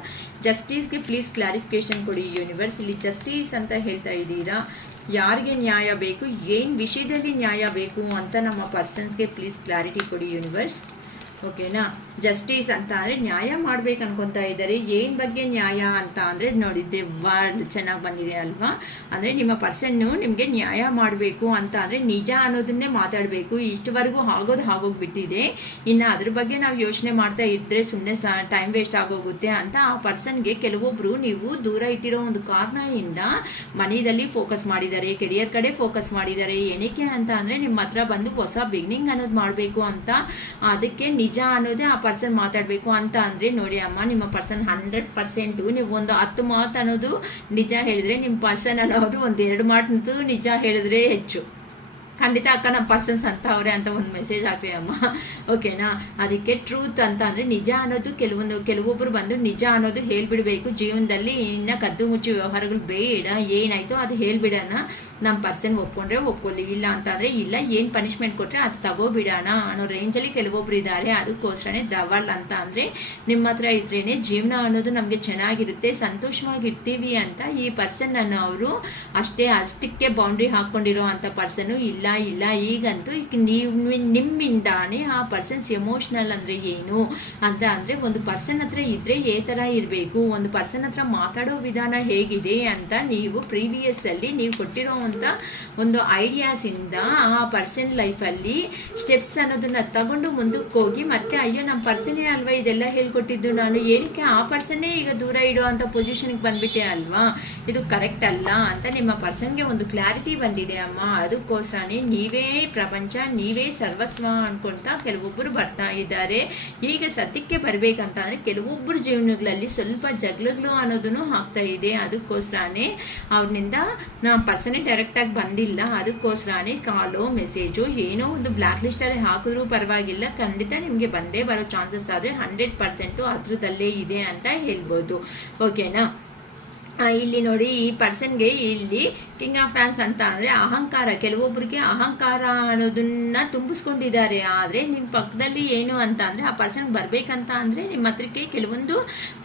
ಜಸ್ಟಿಸ್ಗೆ ಪ್ಲೀಸ್ ಕ್ಲಾರಿಫಿಕೇಶನ್ ಕೊಡಿ ಯೂನಿವರ್ಸ್. ಇಲ್ಲಿ ಜಸ್ಟಿಸ್ ಅಂತ ಹೇಳ್ತಾ ಇದ್ದೀರಾ, ಯಾರಿಗೆ ನ್ಯಾಯ ಬೇಕು, ಏನು ವಿಷಯದಲ್ಲಿ ನ್ಯಾಯ ಬೇಕು ಅಂತ ನಮ್ಮ ಪರ್ಸನ್ಸ್ಗೆ ಪ್ಲೀಸ್ ಕ್ಲಾರಿಟಿ ಕೊಡಿ ಯೂನಿವರ್ಸ್. ಓಕೆನಾ. ಜಸ್ಟಿಸ್ ಅಂತ ಅಂದರೆ ನ್ಯಾಯ ಮಾಡ್ಬೇಕು ಅನ್ಕೊತಾ ಇದ್ದಾರೆ. ಏನು ಬಗ್ಗೆ ನ್ಯಾಯ ಅಂತ ಅಂದರೆ ನೋಡಿದ್ದೆ ವರ್ಡ್ ಚೆನ್ನಾಗಿ ಬಂದಿದೆ ಅಲ್ವಾ. ಅಂದರೆ ನಿಮ್ಮ ಪರ್ಸನ್ನು ನಿಮಗೆ ನ್ಯಾಯ ಮಾಡಬೇಕು ಅಂತ ಅಂದರೆ ನಿಜ ಅನ್ನೋದನ್ನೇ ಮಾತಾಡಬೇಕು. ಇಷ್ಟವರೆಗೂ ಆಗೋಗ್ಬಿಟ್ಟಿದೆ, ಇನ್ನು ಅದ್ರ ಬಗ್ಗೆ ನಾವು ಯೋಚನೆ ಮಾಡ್ತಾ ಇದ್ದರೆ ಸುಮ್ಮನೆ ಟೈಮ್ ವೇಸ್ಟ್ ಆಗೋಗುತ್ತೆ ಅಂತ ಆ ಪರ್ಸನ್ಗೆ ಕೆಲವೊಬ್ಬರು ನೀವು ದೂರ ಇಟ್ಟಿರೋ ಒಂದು ಕಾರಣದಿಂದ ಮನೆಯಲ್ಲಿ ಫೋಕಸ್ ಮಾಡಿದ್ದಾರೆ, ಕೆರಿಯರ್ ಕಡೆ ಫೋಕಸ್ ಮಾಡಿದ್ದಾರೆ. ಏನಕ್ಕೆ ಅಂತ ಅಂದರೆ ನಿಮ್ಮ ಹತ್ರ ಬಂದು ಹೊಸ ಬಿಗಿನಿಂಗ್ ಅನ್ನೋದು ಮಾಡಬೇಕು ಅಂತ, ಅದಕ್ಕೆ ನಿಜ ಅನ್ನೋದೇ ಆ ಪರ್ಸನ್ ಮಾತಾಡಬೇಕು ಅಂತ ಅಂದರೆ ನೋಡಿ ಅಮ್ಮ, ನಿಮ್ಮ ಪರ್ಸನ್ 100% ನೀವು ಒಂದು 10 ಮಾತು ಅನ್ನೋದು ನಿಜ ಹೇಳಿದ್ರೆ, ನಿಮ್ಮ ಪರ್ಸನ್ ಅನ್ನೋದು ಒಂದು 2 ಮಾತು ನಿಜ ಹೇಳಿದ್ರೆ ಹೆಚ್ಚು. ಖಂಡಿತ ಅಕ್ಕ ನಮ್ಮ ಪರ್ಸನ್ಸ್ ಅಂತ ಅವರೇ ಅಂತ ಒಂದು ಮೆಸೇಜ್ ಹಾಕ್ರಿ ಅಮ್ಮ. ಓಕೆನಾ. ಅದಕ್ಕೆ ಟ್ರೂತ್ ಅಂತ ಅಂದರೆ ನಿಜ ಅನ್ನೋದು ಕೆಲವೊಬ್ಬರು ಬಂದು ನಿಜ ಅನ್ನೋದು ಹೇಳ್ಬಿಡ್ಬೇಕು ಜೀವನದಲ್ಲಿ. ಇನ್ನು ಕದ್ದು ಮುಚ್ಚಿ ವ್ಯವಹಾರಗಳು ಬೇಡ, ಏನಾಯ್ತು ಅದು ಹೇಳ್ಬಿಡೋಣ. ನಮ್ಮ ಪರ್ಸನ್ ಒಪ್ಕೊಂಡ್ರೆ ಒಪ್ಕೊಳ್ಳಿ, ಇಲ್ಲ ಅಂತ ಅಂದರೆ ಇಲ್ಲ, ಏನು ಪನಿಷ್ಮೆಂಟ್ ಕೊಟ್ಟರೆ ಅದು ತಗೋಬಿಡೋಣ ಅನ್ನೋ ರೇಂಜಲ್ಲಿ ಕೆಲವೊಬ್ರು ಇದ್ದಾರೆ. ಅದಕ್ಕೋಸ್ಕರನೇ ದವಲ್ ಅಂತ ಅಂದರೆ ನಿಮ್ಮ ಹತ್ರ ಇದ್ರೇ ಜೀವನ ಅನ್ನೋದು ನಮಗೆ ಚೆನ್ನಾಗಿರುತ್ತೆ, ಸಂತೋಷವಾಗಿರ್ತೀವಿ ಅಂತ ಈ ಪರ್ಸನ್ ಅನ್ನು ಅವರು ಅಷ್ಟಕ್ಕೆ ಬೌಂಡ್ರಿ ಹಾಕ್ಕೊಂಡಿರೋ ಅಂಥ ಪರ್ಸನ್ನು ಇಲ್ಲ. ಈಗಂತೂ ನಿಮ್ಮಿಂದಾನೇ ಆ ಪರ್ಸನ್ಸ್ ಎಮೋಷ್ನಲ್ ಅಂದರೆ ಏನು ಅಂತ ಅಂದರೆ ಒಂದು ಪರ್ಸನ್ ಹತ್ರ ಇದ್ರೆ ಏ ಥರ ಇರಬೇಕು, ಒಂದು ಪರ್ಸನ್ ಹತ್ರ ಮಾತಾಡೋ ವಿಧಾನ ಹೇಗಿದೆ ಅಂತ ನೀವು ಪ್ರೀವಿಯಸ್ಸಲ್ಲಿ ನೀವು ಕೊಟ್ಟಿರೋ ಒಂದು ಐಡಿಯಾಸಿಂದ ಆ ಪರ್ಸನ್ ಲೈಫಲ್ಲಿ ಸ್ಟೆಪ್ಸ್ ಅನ್ನೋದನ್ನ ತಗೊಂಡು ಮುಂದಕ್ಕೆ ಹೋಗಿ ಮತ್ತೆ ಅಯ್ಯೋ ನಮ್ಮ ಪರ್ಸನ್ನೇ ಅಲ್ವಾ ಇದೆಲ್ಲ ಹೇಳ್ಕೊಟ್ಟಿದ್ದು, ನಾನು ಏನಕ್ಕೆ ಆ ಪರ್ಸನ್ನೇ ಈಗ ದೂರ ಇಡೋ ಅಂತ ಪೊಸಿಷನ್ಗೆ ಬಂದ್ಬಿಟ್ಟೆ ಅಲ್ವಾ, ಇದು ಕರೆಕ್ಟ್ ಅಲ್ಲ ಅಂತ ನಿಮ್ಮ ಪರ್ಸನ್ಗೆ ಒಂದು ಕ್ಲಾರಿಟಿ ಬಂದಿದೆ ಅಮ್ಮ. ಅದಕ್ಕೋಸ್ಕರನೇ ನೀವೇ ಪ್ರಪಂಚ, ನೀವೇ ಸರ್ವಸ್ವ ಅನ್ಕೊಂತ ಕೆಲವೊಬ್ಬರು ಬರ್ತಾ ಇದ್ದಾರೆ. ಈಗ ಸದ್ಯಕ್ಕೆ ಬರಬೇಕಂತ ಅಂದರೆ ಕೆಲವೊಬ್ಬರು ಜೀವನಗಳಲ್ಲಿ ಸ್ವಲ್ಪ ಜಗಳಗಳು ಅನ್ನೋದನ್ನು ಆಗ್ತಾ ಇದೆ. ಅದಕ್ಕೋಸ್ಕರನೇ ಅವ್ರನಿಂದ ನಮ್ಮ ಪರ್ಸನ್ನೇ ಡೈರೆಕ್ಟಾಗಿ ಬಂದಿಲ್ಲ. ಅದಕ್ಕೋಸ್ಕರನೇ ಕಾಲೋ ಮೆಸೇಜು ಏನೋ ಒಂದು ಬ್ಲ್ಯಾಕ್ ಲಿಸ್ಟಲ್ಲಿ ಹಾಕಿದ್ರೂ ಪರವಾಗಿಲ್ಲ, ಖಂಡಿತ ನಿಮಗೆ ಬಂದೇ ಬರೋ ಚಾನ್ಸಸ್ ಆದರೆ 100% ಅದರದಲ್ಲೇ ಇದೆ ಅಂತ ಹೇಳ್ಬೋದು. ಓಕೆನಾ. ಇಲ್ಲಿ ನೋಡಿ ಈ ಪರ್ಸನ್ಗೆ ಇಲ್ಲಿ ಕಿಂಗ್ ಆಫ್ ಫ್ಯಾನ್ಸ್ ಅಂತ ಅಂದರೆ ಅಹಂಕಾರ, ಕೆಲವೊಬ್ಬರಿಗೆ ಅಹಂಕಾರ ಅನ್ನೋದನ್ನ ತುಂಬಿಸ್ಕೊಂಡಿದ್ದಾರೆ. ಆದರೆ ನಿಮ್ಮ ಪಕ್ಕದಲ್ಲಿ ಏನು ಅಂತ ಅಂದರೆ ಆ ಪರ್ಸನ್ ಬರಬೇಕಂತ ಅಂದರೆ ನಿಮ್ಮ ಹತ್ರಕ್ಕೆ ಕೆಲವೊಂದು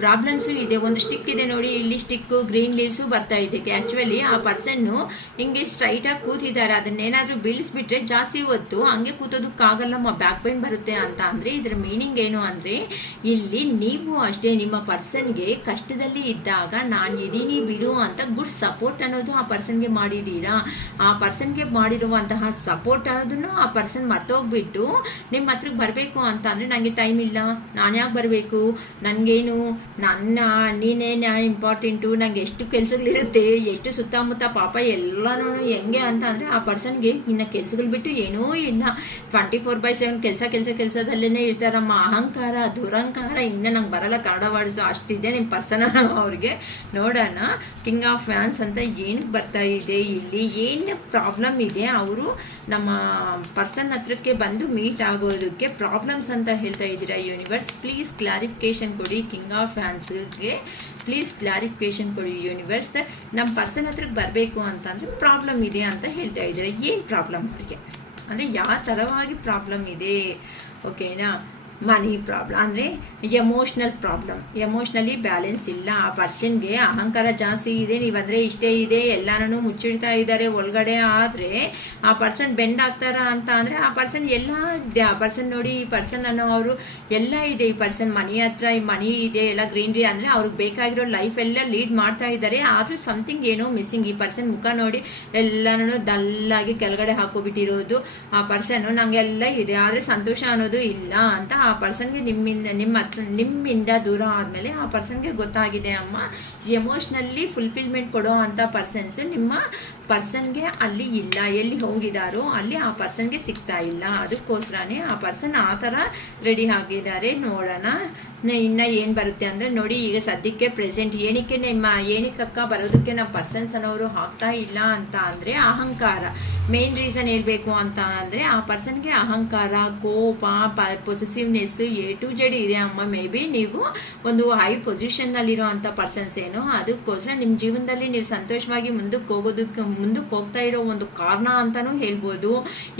ಪ್ರಾಬ್ಲಮ್ಸು ಇದೆ. ಒಂದು ಸ್ಟಿಕ್ ಇದೆ ನೋಡಿ, ಇಲ್ಲಿ ಸ್ಟಿಕ್ಕು ಗ್ರೀನ್ ಲೀವ್ಸು ಬರ್ತಾ ಇದೆ. ಆ್ಯಕ್ಚುಲಿ ಆ ಪರ್ಸನ್ನು ಹಿಂಗೆ ಸ್ಟ್ರೈಟಾಗಿ ಕೂತಿದ್ದಾರೆ, ಅದನ್ನೇನಾದರೂ ಬೀಳಿಸ್ಬಿಟ್ರೆ ಜಾಸ್ತಿ ಹೊತ್ತು ಹಂಗೆ ಕೂತೋದಕ್ಕಾಗಲ್ಲ, ಬ್ಯಾಕ್ ಪೇನ್ ಬರುತ್ತೆ ಅಂತ ಅಂದರೆ ಇದರ ಮೀನಿಂಗ್ ಏನು ಅಂದರೆ ಇಲ್ಲಿ ನೀವು ಅಷ್ಟೇ ನಿಮ್ಮ ಪರ್ಸನ್ಗೆ ಕಷ್ಟದಲ್ಲಿ ಇದ್ದಾಗ ನಾನು ಇದೀನಿ ಬಿಡು ಅಂತ ಗುಡ್ ಸಪೋರ್ಟ್ ಅನ್ನೋದು ಆ ಪರ್ಸನ್ಗೆ ಮಾಡಿದ್ದೀರಾ. ಆ ಪರ್ಸನ್ಗೆ ಮಾಡಿರುವಂತಹ ಸಪೋರ್ಟ್ ಅನ್ನೋದನ್ನು ಆ ಪರ್ಸನ್ ಮರ್ತೋಗ್ಬಿಟ್ಟು ನಿಮ್ಮ ಹತ್ರಕ್ಕೆ ಬರಬೇಕು ಅಂತ ಅಂದರೆ ನನಗೆ ಟೈಮ್ ಇಲ್ಲ, ನಾನು ಯಾಕೆ ಬರಬೇಕು, ನನಗೇನು ನೀನೇ ಇಂಪಾರ್ಟೆಂಟು, ನನಗೆ ಎಷ್ಟು ಕೆಲಸಗಳಿರುತ್ತೆ, ಎಷ್ಟು ಸುತ್ತಮುತ್ತ ಪಾಪ ಎಲ್ಲನೂ ಹೆಂಗೆ ಅಂತ ಅಂದರೆ ಆ ಪರ್ಸನ್ಗೆ ಇನ್ನು ಕೆಲಸಗಳು ಬಿಟ್ಟು ಏನೂ ಇಲ್ಲ, 24/7 ಕೆಲಸದಲ್ಲೇ ಇರ್ತಾರಮ್ಮ. ಅಹಂಕಾರ, ದುರಂಕಾರ, ಇನ್ನು ನಂಗೆ ಬರಲ್ಲ ಕನ್ನಡ ವರ್ಡ್ಸು ಅಷ್ಟಿದೆ ನಿಮ್ಮ ಪರ್ಸನ್ ಅವ್ರಿಗೆ. ನೋಡೋಣ ಕಿಂಗ್ ಆಫ್ ಫ್ಯಾನ್ಸ್ ಅಂತ ಏನಕ್ಕೆ ಬರ್ತಾ ಇದೆ, ಇಲ್ಲಿ ಏನು ಪ್ರಾಬ್ಲಮ್ ಇದೆ, ಅವರು ನಮ್ಮ ಪರ್ಸನ್ ಹತ್ರಕ್ಕೆ ಬಂದು ಮೀಟ್ ಆಗೋದಕ್ಕೆ ಪ್ರಾಬ್ಲಮ್ಸ್ ಅಂತ ಹೇಳ್ತಾ ಇದ್ದೀರಾ ಯೂನಿವರ್ಸ್. ಪ್ಲೀಸ್ ಕ್ಲಾರಿಫಿಕೇಶನ್ ಕೊಡಿ ಕಿಂಗ್ ಆಫ್ ಫ್ಯಾನ್ಸ್ಗೆ, ಪ್ಲೀಸ್ ಕ್ಲಾರಿಫಿಕೇಶನ್ ಕೊಡಿ ಯೂನಿವರ್ಸ್. ನಮ್ಮ ಪರ್ಸನ್ ಹತ್ರಕ್ಕೆ ಬರಬೇಕು ಅಂತಂದರೆ ಪ್ರಾಬ್ಲಮ್ ಇದೆ ಅಂತ ಹೇಳ್ತಾ ಇದ್ದೀರಾ. ಏನು ಪ್ರಾಬ್ಲಮ್ ಅವರಿಗೆ ಅಂದರೆ ಯಾವ ಥರವಾಗಿ ಪ್ರಾಬ್ಲಮ್ ಇದೆ, ಓಕೆನಾ. ಮನಿ ಪ್ರಾಬ್ಲಮ್ ಅಂದರೆ ಎಮೋಷ್ನಲ್ ಪ್ರಾಬ್ಲಮ್, ಎಮೋಷ್ನಲಿ ಬ್ಯಾಲೆನ್ಸ್ ಇಲ್ಲ. ಆ ಪರ್ಸನ್ಗೆ ಅಹಂಕಾರ ಜಾಸ್ತಿ ಇದೆ, ನೀವಂದರೆ ಇಷ್ಟೇ ಇದೆ ಎಲ್ಲನೂ ಮುಚ್ಚಿಡ್ತಾ ಇದ್ದಾರೆ ಒಳಗಡೆ. ಆದರೆ ಆ ಪರ್ಸನ್ ಬೆಂಡ್ ಆಗ್ತಾರ ಅಂತ ಅಂದರೆ ಆ ಪರ್ಸನ್ ಎಲ್ಲ ಇದೆ. ಆ ಪರ್ಸನ್ ನೋಡಿ, ಈ ಪರ್ಸನ್ ಅನ್ನೋ ಅವರು ಎಲ್ಲ ಇದೆ. ಈ ಪರ್ಸನ್ ಮನಿ ಹತ್ರ ಮನಿ ಇದೆ, ಎಲ್ಲ ಗ್ರೀನ್ರಿ, ಅಂದರೆ ಅವ್ರಿಗೆ ಬೇಕಾಗಿರೋ ಲೈಫ್ ಎಲ್ಲ ಲೀಡ್ ಮಾಡ್ತಾ ಇದ್ದಾರೆ. ಆದರೂ ಸಮಥಿಂಗ್ ಏನೋ ಮಿಸ್ಸಿಂಗ್. ಈ ಪರ್ಸನ್ ಮುಖ ನೋಡಿ ಎಲ್ಲನೂ ಡಲ್ಲಾಗಿ ಕೆಳಗಡೆ ಹಾಕೋಬಿಟ್ಟಿರೋದು. ಆ ಪರ್ಸನ್ನು ನಮಗೆಲ್ಲ ಇದೆ ಆದರೆ ಸಂತೋಷ ಅನ್ನೋದು ಇಲ್ಲ ಅಂತ ಆ ಪರ್ಸನ್ಗೆ ನಿಮ್ಮಿಂದ ದೂರ ಆದಮೇಲೆ ಆ ಪರ್ಸನ್ಗೆ ಗೊತ್ತಾಗಿದೆ. ಅಮ್ಮ, ಎಮೋಷ್ನಲಿ ಫುಲ್ಫಿಲ್ಮೆಂಟ್ ಕೊಡೋ ಅಂಥ ಪರ್ಸನ್ಸ್ ನಿಮ್ಮ ಪರ್ಸನ್ಗೆ ಅಲ್ಲಿ ಇಲ್ಲ. ಎಲ್ಲಿ ಹೋಗಿದಾರೋ ಅಲ್ಲಿ ಆ ಪರ್ಸನ್ಗೆ ಸಿಗ್ತಾ ಇಲ್ಲ. ಅದಕ್ಕೋಸ್ಕರನೇ ಆ ಪರ್ಸನ್ ಆ ಥರ ರೆಡಿ ಆಗಿದ್ದಾರೆ. ನೋಡೋಣ ಇನ್ನು ಏನು ಬರುತ್ತೆ ಅಂದರೆ, ನೋಡಿ ಈಗ ಸದ್ಯಕ್ಕೆ ಪ್ರೆಸೆಂಟ್ ಏನಕ್ಕಕ್ಕ ಬರೋದಕ್ಕೆ ನಮ್ಮ ಪರ್ಸನ್ಸ್ ಅನ್ನೋರು ಆಗ್ತಾ ಇಲ್ಲ ಅಂತ ಅಂದರೆ ಅಹಂಕಾರ ಮೇನ್ ರೀಸನ್ ಹೇಳ್ಬೇಕು ಅಂತ ಅಂದರೆ ಆ ಪರ್ಸನ್ಗೆ ಅಹಂಕಾರ, ಕೋಪ, ಪೊಸೆಸಿವ್ನೆಸ್ A to Z ಇದೆ ಅಮ್ಮ. ಮೇ ಬಿ ನೀವು ಒಂದು ಹೈ ಪೊಸಿಷನ್ನಲ್ಲಿರೋ ಅಂಥ ಪರ್ಸನ್ಸ್ ಏನು, ಅದಕ್ಕೋಸ್ಕರ ನಿಮ್ಮ ಜೀವನದಲ್ಲಿ ನೀವು ಸಂತೋಷವಾಗಿ ಮುಂದಕ್ಕೆ ಹೋಗ್ತಾ ಇರೋ ಒಂದು ಕಾರಣ ಅಂತಲೂ ಹೇಳ್ಬೋದು.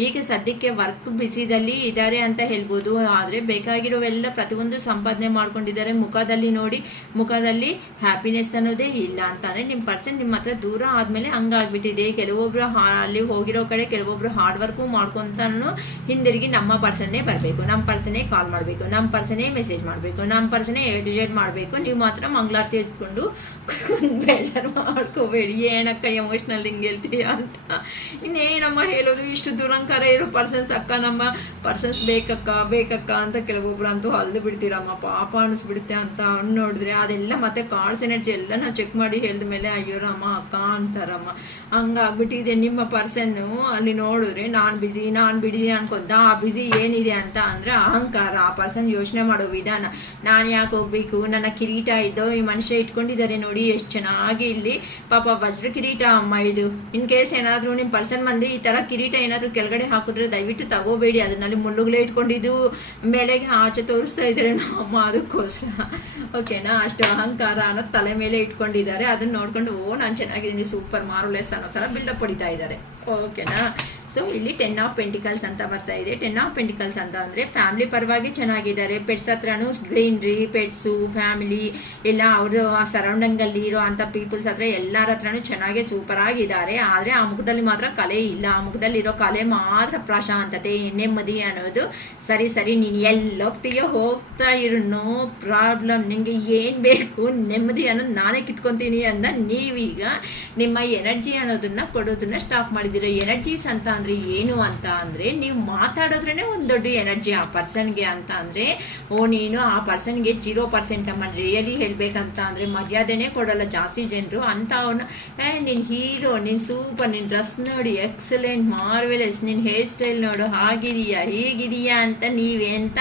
ಈಗ ಸದ್ಯಕ್ಕೆ ವರ್ಕ್ ಬಿಸಿದಲ್ಲಿ ಇದ್ದಾರೆ ಅಂತ ಹೇಳ್ಬೋದು. ಆದರೆ ಬೇಕಾಗಿರೋವೆಲ್ಲ ಪ್ರತಿಯೊಂದು ಸಂಪಾದನೆ ಮಾಡ್ಕೊಂಡಿದ್ದಾರೆ. ಮುಖದಲ್ಲಿ ನೋಡಿ, ಮುಖದಲ್ಲಿ ಹ್ಯಾಪಿನೆಸ್ ಅನ್ನೋದೇ ಇಲ್ಲ ಅಂತಂದರೆ ನಿಮ್ಮ ಪರ್ಸನ್ ನಿಮ್ಮ ಹತ್ರ ದೂರ ಆದಮೇಲೆ ಹಂಗಾಗ್ಬಿಟ್ಟಿದೆ. ಕೆಲವೊಬ್ರು ಅಲ್ಲಿ ಹೋಗಿರೋ ಕಡೆ ಕೆಲವೊಬ್ರು ಹಾರ್ಡ್ ವರ್ಕು ಮಾಡ್ಕೊತಾನು ಹಿಂದಿರುಗಿ ನಮ್ಮ ಪರ್ಸನ್ನೇ ಬರಬೇಕು, ನಮ್ಮ ಪರ್ಸನ್ನೇ ಕಾಲ್ ಮಾಡಬೇಕು, ನಮ್ಮ ಪರ್ಸನ್ನೇ ಮೆಸೇಜ್ ಮಾಡಬೇಕು, ನಮ್ಮ ಪರ್ಸನ್ನೇ A to Z ಮಾಡಬೇಕು. ನೀವು ಮಾತ್ರ ಮಂಗಳಾರತಿ ಎತ್ಕೊಂಡು ಬೇಜಾರು ಮಾಡ್ಕೋಬೇಡಿ. ಏನಕ್ಕ ಎಮೋಷ್ನಲ್ ಹಿಂಗೆ ಹೇಳ್ತೀಯ ಅಂತ. ಇನ್ನೇನಮ್ಮ ಹೇಳೋದು, ಇಷ್ಟು ದುರಂಕಾರ ಇರೋ ಪರ್ಸನ್ಸ್ ಅಕ್ಕ, ನಮ್ಮ ಪರ್ಸನ್ಸ್ ಬೇಕಕ್ಕ ಅಂತ ಕೆಲವೊಬ್ರು ಅಂತೂ ಅಲ್ದು ಬಿಡ್ತೀರಮ್ಮ. ಪಾಪ ಅನಿಸ್ಬಿಡುತ್ತೆ ಅಂತ ನೋಡಿದ್ರೆ ಅದೆಲ್ಲ ಮತ್ತೆ ಕಾರ್ಡ್ಸ್ ಎನರ್ಜಿ ಎಲ್ಲ ನಾವು ಚೆಕ್ ಮಾಡಿ ಹೇಳಿದ ಮೇಲೆ ಅಯ್ಯೋ ರಾಮ ಅಕ್ಕ ಅಂತಾರಮ್ಮ. ಹಂಗಾಗ್ಬಿಟ್ಟಿದೆ ನಿಮ್ಮ ಪರ್ಸನ್ನು. ಅಲ್ಲಿ ನೋಡಿದ್ರೆ ನಾನು ಬಿಡಿ ಅನ್ಕೊಂತ ಆ ಬಿಸಿ ಏನಿದೆ ಅಂತ ಅಂದರೆ ಅಹಂಕಾರ. ಆ ಪರ್ಸನ್ ಯೋಚನೆ ಮಾಡೋ ವಿಧಾನ, ನಾನು ಯಾಕೆ ಹೋಗ್ಬೇಕು, ನನ್ನ ಕಿರೀಟ ಇದ್ದೋ ಈ ಮನುಷ್ಯ ಇಟ್ಕೊಂಡಿದ್ದಾರೆ ನೋಡಿ ಎಷ್ಟು ಚೆನ್ನಾಗಿ. ಇಲ್ಲಿ ಪಾಪ ವಜ್ರ ಕಿರೀಟ ಅಮ್ಮ ಇದು. ಇನ್ ಕೇಸ್ ಏನಾದರೂ ನಿಮ್ಮ ಪರ್ಸನ್ ಬಂದು ಈ ಥರ ಕಿರೀಟ ಏನಾದರೂ ಕೆಳಗಡೆ ಹಾಕಿದ್ರೆ ದಯವಿಟ್ಟು ತಗೋಬೇಡಿ. ಅದನ್ನಲ್ಲಿ ಮುಳ್ಳುಗಳೇ ಇಟ್ಕೊಂಡಿದ್ದು ಮೇಲೆಗೆ ಆಚೆ ತೋರಿಸ್ತಾ ಇದ್ದಾರೆ ಅಮ್ಮ. ಅದಕ್ಕೋಸ್ಕರ ಓಕೆನಾ, ಅಷ್ಟು ಅಹಂಕಾರ ಅನ್ನೋದು ತಲೆ ಮೇಲೆ ಇಟ್ಕೊಂಡಿದ್ದಾರೆ. ಅದನ್ನ ನೋಡ್ಕೊಂಡು ನಾನು ಚೆನ್ನಾಗಿದ್ದೀನಿ, ಸೂಪರ್ ಮಾರ್ವೆಲಸ್ ಅನ್ನೋ ಥರ ಬಿಲ್ಡಪ್ ಹೊಡಿತಾ ಇದ್ದಾರೆ. ಓಕೆನಾ. ಸೊ ಇಲ್ಲಿ 10 of Pentacles ಅಂತ ಬರ್ತಾ ಇದೆ. 10 of Pentacles ಅಂತ ಅಂದರೆ ಫ್ಯಾಮಿಲಿ ಪರವಾಗಿ ಚೆನ್ನಾಗಿದ್ದಾರೆ. ಪೆಟ್ಸ್ ಹತ್ರನೂ ಗ್ರೀನ್ರಿ, ಪೆಟ್ಸು, ಫ್ಯಾಮಿಲಿ ಎಲ್ಲ ಅವ್ರದ್ದು ಆ ಸರೌಂಡಿಂಗಲ್ಲಿ ಇರೋ ಅಂಥ ಪೀಪಲ್ಸ್ ಹತ್ರ ಎಲ್ಲರ ಹತ್ರನೂ ಚೆನ್ನಾಗಿ ಸೂಪರ್ ಆಗಿದ್ದಾರೆ. ಆದರೆ ಆ ಮುಖದಲ್ಲಿ ಮಾತ್ರ ಕಲೆ ಇಲ್ಲ. ಆ ಮುಖದಲ್ಲಿರೋ ಕಲೆ ಮಾತ್ರ ಪ್ರಶಾಂತತೆ, ನೆಮ್ಮದಿ ಅನ್ನೋದು. ಸರಿ ನೀನು ಎಲ್ಲೋಗ್ತೀಯೋ ಹೋಗ್ತಾ ಇರು, ನೋ ಪ್ರಾಬ್ಲಮ್. ನಿಮಗೆ ಏನು ಬೇಕು ನೆಮ್ಮದಿ ಅನ್ನೋದು ನಾನೇ ಕಿತ್ಕೊತೀನಿ ಅಂದ ನೀವೀಗ ನಿಮ್ಮ ಎನರ್ಜಿ ಅನ್ನೋದನ್ನ ಕೊಡೋದನ್ನ ಸ್ಟಾಪ್ ಮಾಡಿದ್ದೀರ. ಎನರ್ಜೀಸ್ ಅಂತ ಅಂದರೆ ಏನು ಅಂತ ಅಂದರೆ, ನೀವು ಮಾತಾಡೋದ್ರೇ ಒಂದು ದೊಡ್ಡ ಎನರ್ಜಿ ಆ ಪರ್ಸನ್ಗೆ ಅಂತ ಅಂದರೆ. ನೀನು ಆ ಪರ್ಸನ್ಗೆ 0% ಅಮ್ಮ. ರಿಯಲಿ ಹೇಳ್ಬೇಕಂತ ಅಂದರೆ ಮರ್ಯಾದೆನೇ ಕೊಡಲ್ಲ ಜಾಸ್ತಿ ಜನರು ಅಂತ. ಅವನು ನಿನ್ನ ಹೀರೋ, ನಿನ್ನ ಸೂಪರ್, ನಿನ್ನ ಡ್ರೆಸ್ ನೋಡಿ ಎಕ್ಸಲೆಂಟ್, ಮಾರ್ವೆಲಸ್, ನಿನ್ನ ಹೇರ್ ಸ್ಟೈಲ್ ನೋಡು ಹಾಗಿದೆಯಾ ಹೇಗಿದೆಯಾ ಅಂತ ನೀವೆಂತ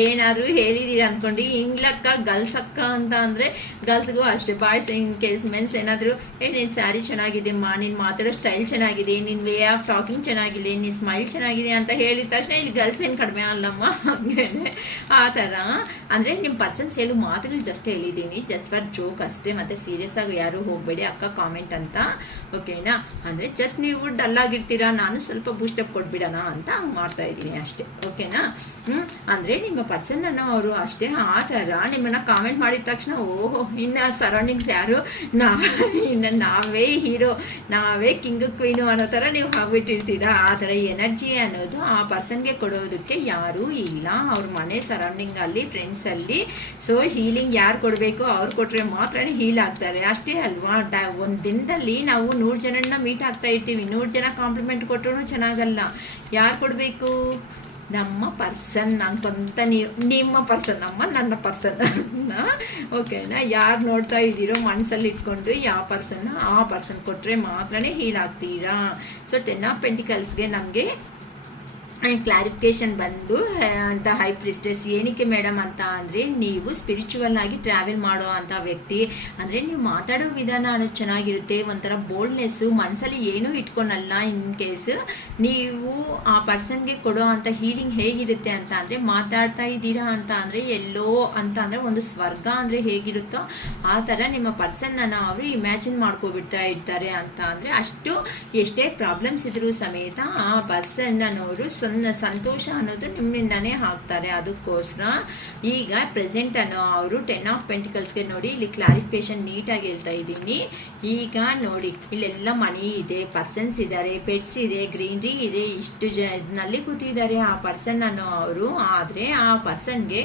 ಏನಾದರೂ ಹೇಳಿದೀರ ಅಂದ್ಕೊಂಡು ಇಂಗ್ಲಕ್ಕ ಗರ್ಲ್ಸ್ ಅಕ್ಕ ಅಂತ ಅಂದರೆ ಗರ್ಲ್ಸ್ಗೂ ಅಷ್ಟೇ. ಬಾಯ್ಸ್ ಇನ್ ಕೇಸ್ ಮೆನ್ಸ್ ಏನಾದರೂ ನಿನ್ನ ಸ್ಯಾರಿ ಚೆನ್ನಾಗಿದೆಮ್ಮ, ನೀನು ಮಾತಾಡೋ ಸ್ಟೈಲ್ ಚೆನ್ನಾಗಿದೆ, ನಿನ್ನ ವೇ ಆಫ್ ಟಾಕಿಂಗ್ ಚೆನ್ನಾಗಿದೆ, ನಿನ್ನ ಸ್ಮೈಲ್ ಚೆನ್ನಾಗಿದೆ ಅಂತ ಹೇಳಿದ ತಕ್ಷಣ ಇಲ್ಲಿ ಗರ್ಲ್ಸ್ ಏನು ಕಡಿಮೆ ಅಲ್ಲಮ್ಮ. ಹಾಗೆ ಆ ಥರ ಅಂದರೆ ನಿಮ್ಮ ಪರ್ಸನ್ಸ್ ಹೇಳು ಮಾತುಗಳು ಜಸ್ಟ್ ಹೇಳಿದ್ದೀನಿ, ಜಸ್ಟ್ ಫಾರ್ ಜೋಕ್ ಅಷ್ಟೇ. ಮತ್ತು ಸೀರಿಯಸ್ ಆಗಿ ಯಾರೂ ಹೋಗಬೇಡಿ ಅಕ್ಕ ಕಾಮೆಂಟ್ ಅಂತ. ಓಕೆನಾ. ಅಂದರೆ ಜಸ್ಟ್ ನೀವು ಡಲ್ಲಾಗಿರ್ತೀರಾ, ನಾನು ಸ್ವಲ್ಪ ಬೂಸ್ಟಪ್ ಕೊಟ್ಬಿಡೋಣ ಅಂತ ಹಂಗೆ ಮಾಡ್ತಾ ಇದ್ದೀನಿ ಅಷ್ಟೇ. ಓಕೆನಾ. ಅಂದರೆ ನಿಮ್ಮ ಪರ್ಸನ್ ಅನ್ನೋ ಅವರು ಅಷ್ಟೇ ಆ ಥರ ನಿಮ್ಮನ್ನು ಕಾಮೆಂಟ್ ಮಾಡಿದ ತಕ್ಷಣ ಓಹೋ ಇನ್ನು ಸರೌಂಡಿಂಗ್ಸ್ ಯಾರು ಇನ್ನು ನಾವೇ ಹೀರೋ, ನಾವೇ ಕಿಂಗ್ ಕ್ವೀನು ಅನ್ನೋ ಥರ ನೀವು ಆಗ್ಬಿಟ್ಟಿರ್ತೀರಾ. ಆ ಥರ ಎನರ್ಜಿ ಅನ್ನೋದು ಆ ಪರ್ಸನ್ಗೆ ಕೊಡೋದಕ್ಕೆ ಯಾರೂ ಇಲ್ಲ ಅವ್ರ ಮನೆ ಸರೌಂಡಿಂಗಲ್ಲಿ, ಫ್ರೆಂಡ್ಸಲ್ಲಿ. ಸೊ ಹೀಲಿಂಗ್ ಯಾರು ಕೊಡಬೇಕು ಅವ್ರು ಕೊಟ್ಟರೆ ಮಾತ್ರ ಹೀಲ್ ಆಗ್ತಾರೆ ಅಷ್ಟೇ ಅಲ್ವಾ. ಒಂದು ದಿನದಲ್ಲಿ ನಾವು 100 ಜನನ್ನ ಮೀಟ್ ಆಗ್ತಾ ಇರ್ತೀವಿ. 100 ಜನ ಕಾಂಪ್ಲಿಮೆಂಟ್ ಕೊಟ್ಟರು ಚೆನ್ನಾಗಲ್ಲ. ಯಾರು ಕೊಡಬೇಕು? ನಮ್ಮ ಪರ್ಸನ್ ಅನ್ಕೊಂತ ನಿಮ್ಮ ಪರ್ಸನ್, ನನ್ನ ಪರ್ಸನ್. ಓಕೆನಾ. ಯಾರು ನೋಡ್ತಾ ಇದ್ದೀರೋ ಮನಸ್ಸಲ್ಲಿ ಇಟ್ಕೊಂಡು ಯಾವ ಪರ್ಸನ್ನ ಆ ಪರ್ಸನ್ ಕೊಟ್ಟರೆ ಮಾತ್ರ ಹೀಲ್ ಆಗ್ತೀರಾ. ಸೊ 10 of Pentaclesಗೆ ನಮಗೆ ಕ್ಲಾರಿಫಿಕೇಶನ್ ಬಂದು ಅಂತ ಹೈ ಪ್ರಿಸ್ಟೆಸ್ ಏನಕ್ಕೆ ಮೇಡಮ್ ಅಂತ ಅಂದರೆ, ನೀವು ಸ್ಪಿರಿಚುವಲ್ ಆಗಿ ಟ್ರಾವೆಲ್ ಮಾಡೋ ಅಂಥ ವ್ಯಕ್ತಿ ಅಂದರೆ ನೀವು ಮಾತಾಡೋ ವಿಧಾನ ಅನ್ನೋದು ಚೆನ್ನಾಗಿರುತ್ತೆ. ಒಂಥರ ಬೋಲ್ಡ್ನೆಸ್ಸು, ಮನಸ್ಸಲ್ಲಿ ಏನೂ ಇಟ್ಕೊಳಲ್ಲ. ಇನ್ ಕೇಸ್ ನೀವು ಆ ಪರ್ಸನ್ಗೆ ಕೊಡೋ ಅಂಥ ಹೀಲಿಂಗ್ ಹೇಗಿರುತ್ತೆ ಅಂತ ಅಂದರೆ, ಮಾತಾಡ್ತಾ ಇದ್ದೀರಾ ಅಂತ ಅಂದರೆ ಎಲ್ಲೋ ಅಂತ ಅಂದರೆ ಒಂದು ಸ್ವರ್ಗ ಅಂದರೆ ಹೇಗಿರುತ್ತೋ ಆ ಥರ ನಿಮ್ಮ ಪರ್ಸನ್ನನ್ನು ಅವರು ಇಮ್ಯಾಜಿನ್ ಮಾಡ್ಕೊಬಿಡ್ತಾ ಇರ್ತಾರೆ ಅಂತ ಅಂದರೆ. ಅಷ್ಟು ಎಷ್ಟೇ ಪ್ರಾಬ್ಲಮ್ಸ್ ಇದ್ರೂ ಸಮೇತ ಆ ಪರ್ಸನ್ ಅನ್ನೋರು ಸಂತೋಷ ಅನ್ನೋದು ನಿಮ್ಮಿಂದಾನೇ ಹಾಕ್ತಾರೆ. ಅದಕ್ಕೋಸ್ಕರ ಈಗ ಪ್ರೆಸೆಂಟ್ ಅನ್ನೋ ಅವರು 10 ಆಫ್ ಪೆಂಟಿಕಲ್ಸ್ಗೆ ನೋಡಿ ಇಲ್ಲಿ ಕ್ಲಾರಿಫಿಕೇಶನ್ ನೀಟಾಗಿ ಹೇಳ್ತಾ ಇದ್ದೀನಿ. ಈಗ ನೋಡಿ ಇಲ್ಲೆಲ್ಲ ಮನಿ ಇದೆ, ಪರ್ಸನ್ಸ್ ಇದ್ದಾರೆ, ಪೆಟ್ಸ್ ಇದೆ, ಗ್ರೀನರಿ ಇದೆ, ಇಷ್ಟು ನಲ್ಲಿ ಕೂತಿದ್ದಾರೆ ಆ ಪರ್ಸನ್ ಅನ್ನೋ ಅವರು. ಆದರೆ ಆ ಪರ್ಸನ್ಗೆ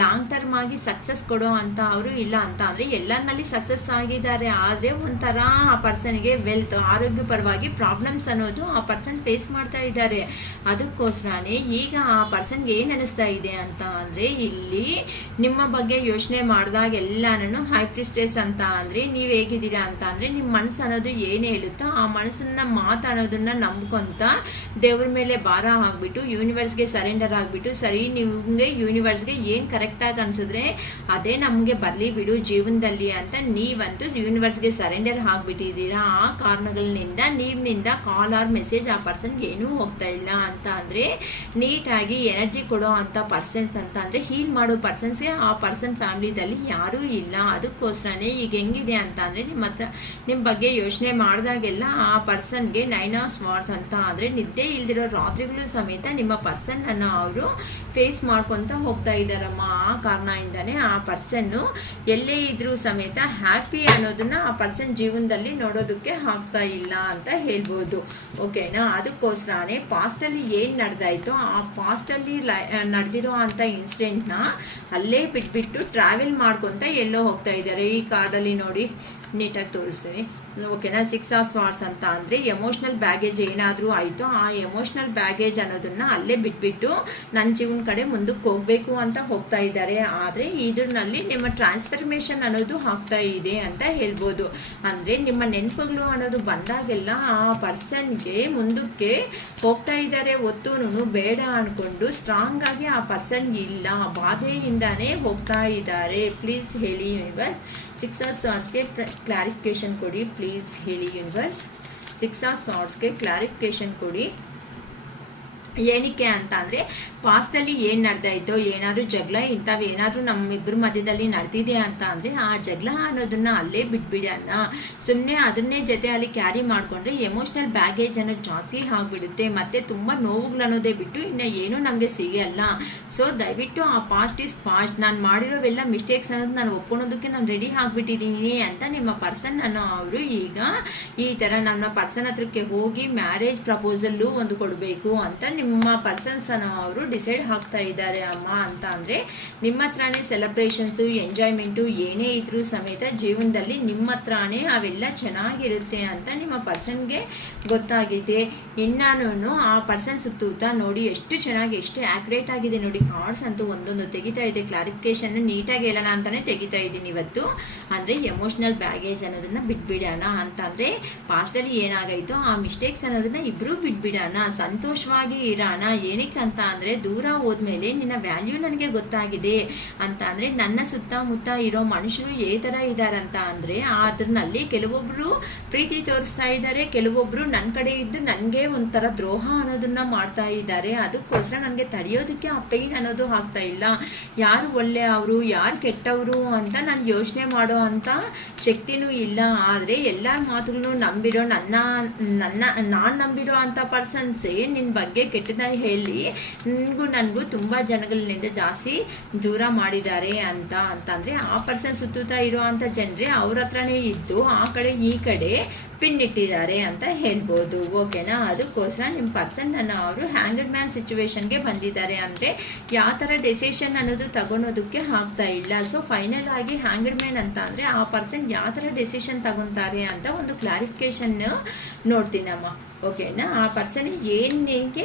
ಲಾಂಗ್ ಟರ್ಮ್ ಆಗಿ ಸಕ್ಸಸ್ ಕೊಡೋ ಅಂತ ಅವರು ಇಲ್ಲ ಅಂತ ಅಂದರೆ ಎಲ್ಲನಲ್ಲಿ ಸಕ್ಸಸ್ ಆಗಿದ್ದಾರೆ. ಆದರೆ ಒಂಥರ ಆ ಪರ್ಸನ್ಗೆ ವೆಲ್ತ್ ಆರೋಗ್ಯ ಪರವಾಗಿ ಪ್ರಾಬ್ಲಮ್ಸ್ ಅನ್ನೋದು ಆ ಪರ್ಸನ್ ಫೇಸ್ ಮಾಡ್ತಾ ಇದ್ದಾರೆ. ಅದಕ್ಕೋಸ್ಕರನೇ ಈಗ ಆ ಪರ್ಸನ್ಗೆ ಏನು ಅನಿಸ್ತಾ ಇದೆ ಅಂತ ಅಂದರೆ ಇಲ್ಲಿ ನಿಮ್ಮ ಬಗ್ಗೆ ಯೋಚನೆ ಮಾಡಿದಾಗ ಎಲ್ಲಾನು ಹೈ ಪ್ರಿಸ್ಟೆಸ್ ಅಂತ ಅಂದರೆ ನೀವು ಹೇಗಿದ್ದೀರಾ ಅಂತ ಅಂದರೆ ನಿಮ್ಮ ಮನಸ್ಸು ಅನ್ನೋದು ಏನು ಹೇಳುತ್ತೋ ಆ ಮನಸ್ಸನ್ನ ಮಾತಾಡೋದನ್ನ ನಂಬ್ಕೊಂತ ದೇವ್ರ ಮೇಲೆ ಭಾರ ಆಗಿಬಿಟ್ಟು ಯೂನಿವರ್ಸ್ಗೆ ಸರೆಂಡರ್ ಆಗಿಬಿಟ್ಟು ಸರಿ ನಿಮಗೆ ಯೂನಿವರ್ಸ್ಗೆ ಏನು ಕರೆಕ್ಟಾಗಿ ಅನಿಸಿದ್ರೆ ಅದೇ ನಮಗೆ ಬರಲಿ ಬಿಡು ಜೀವನದಲ್ಲಿ ಅಂತ ನೀವಂತೂ ಯೂನಿವರ್ಸ್ಗೆ ಸರೆಂಡರ್ ಆಗಿಬಿಟ್ಟಿದ್ದೀರಾ. ಆ ಕಾರಣಗಳಿಂದ ನೀವಿನಿಂದ ಕಾಲ್ ಆರ್ ಮೆಸೇಜ್ ಆ ಪರ್ಸನ್ಗೆ ಏನೂ ಹೋಗ್ತಾ ಇಲ್ಲ ಅಂತ ಅಂದರೆ ನೀಟಾಗಿ ಎನರ್ಜಿ ಕೊಡೋ ಅಂಥ ಪರ್ಸನ್ಸ್ ಅಂತ ಅಂದರೆ ಹೀಲ್ ಮಾಡೋ ಪರ್ಸನ್ಸ್ಗೆ ಆ ಪರ್ಸನ್ ಫ್ಯಾಮಿಲಿದಲ್ಲಿ ಯಾರೂ ಇಲ್ಲ. ಅದಕ್ಕೋಸ್ಕರನೇ ಈಗ ಹೆಂಗಿದೆ ಅಂತ ಅಂದರೆ ನಿಮ್ಮ ಬಗ್ಗೆ ಯೋಚನೆ ಮಾಡಿದಾಗೆಲ್ಲ ಆ ಪರ್ಸನ್ಗೆ 9 ಆಫ್ ಸ್ವಾರ್ಡ್ಸ್ ಅಂತ ಅಂದರೆ ನಿದ್ದೆ ಇಲ್ದಿರೋ ರಾತ್ರಿಗಳು ಸಮೇತ ನಿಮ್ಮ ಪರ್ಸನ್ ಅನ್ನು ಅವರು ಫೇಸ್ ಮಾಡ್ಕೊತ ಹೋಗ್ತಾ ಇದ್ದಾರಮ್ಮ. ಆ ಕಾರಣದಿಂದನೇ ಆ ಪರ್ಸನ್ನು ಎಲ್ಲೇ ಇದ್ರೂ ಸಮೇತ ಹ್ಯಾಪಿ ಅನ್ನೋದನ್ನ ಆ ಪರ್ಸನ್ ಜೀವನದಲ್ಲಿ ನೋಡೋದಕ್ಕೆ ಆಗ್ತಾ ಇಲ್ಲ ಅಂತ ಹೇಳ್ಬೋದು. ಓಕೆನಾ? ಅದಕ್ಕೋಸ್ಕರನೇ ಪಾಸ್ಟಲ್ಲಿ ಏನು ನಡೆದಾಯ್ತೋ ಆ ಪಾಸ್ಟಲ್ಲಿ ನಡೆದಿರೋ ಅಂಥ ಇನ್ಸಿಡೆಂಟ್ನ ಅಲ್ಲೇ ಬಿಟ್ಬಿಟ್ಟು ಟ್ರಾವೆಲ್ ಮಾಡ್ಕೊತ ಎಲ್ಲೋ ಹೋಗ್ತಾ ಇದ್ದಾರೆ. ಈ ಕಾರ್ಡಲ್ಲಿ ನೋಡಿ ನೀಟಾಗಿ ತೋರಿಸ್ತೀನಿ. ಓಕೆನಾ? 6 ಆಫ್ ಸ್ವಾರ್ಡ್ಸ್ ಅಂತ ಅಂದರೆ ಎಮೋಷ್ನಲ್ ಬ್ಯಾಗೇಜ್ ಏನಾದರೂ ಆಯಿತು ಆ ಎಮೋಷ್ನಲ್ ಬ್ಯಾಗೇಜ್ ಅನ್ನೋದನ್ನು ಅಲ್ಲೇ ಬಿಟ್ಬಿಟ್ಟು ನನ್ನ ಜೀವನ ಕಡೆ ಮುಂದಕ್ಕೆ ಹೋಗಬೇಕು ಅಂತ ಹೋಗ್ತಾ ಇದ್ದಾರೆ. ಆದರೆ ಇದರಲ್ಲಿ ನಿಮ್ಮ ಟ್ರಾನ್ಸ್ಫರ್ಮೇಷನ್ ಅನ್ನೋದು ಆಗ್ತಾ ಇದೆ ಅಂತ ಹೇಳ್ಬೋದು. ಅಂದರೆ ನಿಮ್ಮ ನೆನಪುಗಳು ಅನ್ನೋದು ಬಂದಾಗೆಲ್ಲ ಆ ಪರ್ಸನ್ಗೆ ಮುಂದಕ್ಕೆ ಹೋಗ್ತಾ ಇದ್ದಾರೆ ಹೊತ್ತೂ ಬೇಡ ಅಂದ್ಕೊಂಡು ಸ್ಟ್ರಾಂಗ್ ಆಗಿ ಆ ಪರ್ಸನ್ ಇಲ್ಲ, ಬಾಧೆಯಿಂದಾನೇ ಹೋಗ್ತಾ ಇದ್ದಾರೆ. ಪ್ಲೀಸ್ ಹೇಳಿ ಯೂನಿವರ್ಸ್. 6 ಆಫ್ ಸ್ವಾರ್ಡ್ಸ್ಗೆ ಕ್ಲಾರಿಫಿಕೇಶನ್ ಕೊಡಿ ಪ್ಲೀಸ್ ಹೇಳಿ ಯೂನಿವರ್ಸ್. 6 ಆಫ್ ಸ್ವಾರ್ಡ್ಸ್ಗೆ ಕ್ಲಾರಿಫಿಕೇಶನ್ ಕೊಡಿ. ಏನಕ್ಕೆ ಅಂತ ಅಂದರೆ ಪಾಸ್ಟಲ್ಲಿ ಏನು ನಡೆದಾಯ್ತೋ ಏನಾದರೂ ಜಗಳ ಇಂಥವೇನಾದರೂ ನಮ್ಮಿಬ್ಬರ ಮಧ್ಯದಲ್ಲಿ ನಡೆದಿದೆ ಅಂತ ಅಂದರೆ ಆ ಜಗಳ ಅನ್ನೋದನ್ನು ಅಲ್ಲೇ ಬಿಟ್ಬಿಡೋಣ. ಸುಮ್ಮನೆ ಅದನ್ನೇ ಜೊತೆಯಲ್ಲಿ ಕ್ಯಾರಿ ಮಾಡಿಕೊಂಡ್ರೆ ಎಮೋಷ್ನಲ್ ಬ್ಯಾಗೇಜ್ ಅನ್ನೋದು ಜಾಸ್ತಿ ಆಗಿಬಿಡುತ್ತೆ. ಮತ್ತು ತುಂಬ ನೋವುಗಳು ಅನ್ನೋದೇ ಬಿಟ್ಟು ಇನ್ನು ಏನೂ ನಮಗೆ ಸಿಗಲ್ಲ. ಸೊ ದಯವಿಟ್ಟು ಆ ಪಾಸ್ಟ್ ಈಸ್ ಪಾಸ್ಟ್. ನಾನು ಮಾಡಿರೋವೆಲ್ಲ ಮಿಸ್ಟೇಕ್ಸ್ ಅನ್ನೋದು ನಾನು ಒಪ್ಕೊಳೋದಕ್ಕೆ ನಾನು ರೆಡಿ ಆಗಿಬಿಟ್ಟಿದ್ದೀನಿ ಅಂತ ನಿಮ್ಮ ಪರ್ಸನ್ ಅನ್ನೋ ಅವರು ಈಗ ಈ ಥರ ನನ್ನ ಪರ್ಸನ್ ಹತ್ರಕ್ಕೆ ಹೋಗಿ ಮ್ಯಾರೇಜ್ ಪ್ರಪೋಸಲ್ಲು ಒಂದು ಕೊಡಬೇಕು ಅಂತ ನಿಮ್ಮ ಪರ್ಸನ್ಸ್ ಅನ್ನೋ ಅವರು ಡಿಸೈಡ್ ಆಗ್ತಾ ಇದ್ದಾರೆ ಅಮ್ಮ. ಅಂತ ಅಂದರೆ ನಿಮ್ಮ ಹತ್ರನೇ ಸೆಲೆಬ್ರೇಷನ್ಸು ಎಂಜಾಯ್ಮೆಂಟು ಏನೇ ಇದ್ರೂ ಸಮೇತ ಜೀವನದಲ್ಲಿ ನಿಮ್ಮ ಹತ್ರನೇ ಅವೆಲ್ಲ ಚೆನ್ನಾಗಿರುತ್ತೆ ಅಂತ ನಿಮ್ಮ ಪರ್ಸನ್ಗೆ ಗೊತ್ತಾಗಿದೆ. ಇನ್ನಾನು ಆ ಪರ್ಸನ್ ಸುತ್ತೂತ ನೋಡಿ ಎಷ್ಟು ಚೆನ್ನಾಗಿ ಎಷ್ಟು ಆ್ಯಕ್ಯುರೇಟ್ ಆಗಿದೆ ನೋಡಿ. ಕಾರ್ಡ್ಸ್ ಅಂತೂ ಒಂದೊಂದು ತೆಗಿತಾ ಇದೆ. ಕ್ಲಾರಿಫಿಕೇಶನ್ ನೀಟಾಗಿ ಹೇಳೋಣ ಅಂತಲೇ ತೆಗಿತಾ ಇದ್ದೀನಿ ಇವತ್ತು. ಅಂದರೆ ಎಮೋಷ್ನಲ್ ಬ್ಯಾಗೇಜ್ ಅನ್ನೋದನ್ನು ಬಿಟ್ಬಿಡೋಣ ಅಂತ ಅಂದರೆ ಪಾಸ್ಟಲ್ಲಿ ಏನಾಗಾಯಿತೋ ಆ ಮಿಸ್ಟೇಕ್ಸ್ ಅನ್ನೋದನ್ನು ಇಬ್ಬರೂ ಬಿಟ್ಬಿಡೋಣ, ಸಂತೋಷವಾಗಿ ಇರೋಣ. ಏನಕ್ಕೆ ಅಂತ ಅಂದರೆ ದೂರ ಹೋದ್ಮೇಲೆ ನಿನ್ನ ವ್ಯಾಲ್ಯೂ ನನಗೆ ಗೊತ್ತಾಗಿದೆ ಅಂತ ಅಂದರೆ ನನ್ನ ಸುತ್ತಮುತ್ತ ಇರೋ ಮನುಷ್ಯರು ಯಾವ ಥರ ಇದ್ದಾರಂತ ಅಂದರೆ ಅದರಲ್ಲಿ ಕೆಲವೊಬ್ಬರು ಪ್ರೀತಿ ತೋರಿಸ್ತಾ ಇದ್ದಾರೆ, ಕೆಲವೊಬ್ಬರು ನನ್ನ ಕಡೆ ಇದ್ದು ನನಗೆ ಒಂಥರ ದ್ರೋಹ ಅನ್ನೋದನ್ನ ಮಾಡ್ತಾ ಇದ್ದಾರೆ. ಅದಕ್ಕೋಸ್ಕರ ನನಗೆ ತಡೆಯೋದಕ್ಕೆ ಆ ಪೇಯ್ನ್ ಅನ್ನೋದು ಆಗ್ತಾ ಇಲ್ಲ. ಯಾರು ಒಳ್ಳೆ ಅವರು ಯಾರು ಕೆಟ್ಟವರು ಅಂತ ನಾನು ಯೋಚನೆ ಮಾಡೋ ಅಂಥ ಶಕ್ತಿನೂ ಇಲ್ಲ. ಆದರೆ ಎಲ್ಲ ಮಾತುಗಳನ್ನು ನಂಬಿರೋ ನಾನು ನಂಬಿರೋ ಅಂಥ ಪರ್ಸನ್ಸೇ ನಿನ್ನ ಬಗ್ಗೆ ಕೆಟ್ಟದಾಗಿ ಹೇಳಿ ನನಗೂ ತುಂಬ ಜನಗಳಿಂದ ಜಾಸ್ತಿ ದೂರ ಮಾಡಿದ್ದಾರೆ ಅಂತಂದರೆ ಆ ಪರ್ಸನ್ ಸುತ್ತುತ್ತಾ ಇರೋ ಅಂಥ ಜನರೇ ಅವ್ರ ಹತ್ರನೇ ಇದ್ದು ಆ ಕಡೆ ಈ ಕಡೆ ಪಿನ್ನಿಟ್ಟಿದ್ದಾರೆ ಅಂತ ಹೇಳ್ಬೋದು. ಓಕೆನಾ? ಅದಕ್ಕೋಸ್ಕರ ನಿಮ್ಮ ಪರ್ಸನ್ ಅವರು ಹ್ಯಾಂಗಡ್ ಮ್ಯಾನ್ ಸಿಚುವೇಶನ್ಗೆ ಬಂದಿದ್ದಾರೆ. ಅಂದರೆ ಯಾವ ಥರ ಡೆಸಿಷನ್ ಅನ್ನೋದು ತಗೊಳೋದಕ್ಕೆ ಆಗ್ತಾ ಇಲ್ಲ. ಸೊ ಫೈನಲ್ ಆಗಿ ಹ್ಯಾಂಗಡ್ ಮ್ಯಾನ್ ಅಂತ ಅಂದರೆ ಆ ಪರ್ಸನ್ ಯಾವ ಥರ ಡೆಸಿಷನ್ ತಗೊತಾರೆ ಅಂತ ಒಂದು ಕ್ಲಾರಿಫಿಕೇಶನ್ ನೋಡ್ತೀನಮ್ಮ. ಓಕೆನಾ? ಆ ಪರ್ಸನ್ ಏನಕ್ಕೆ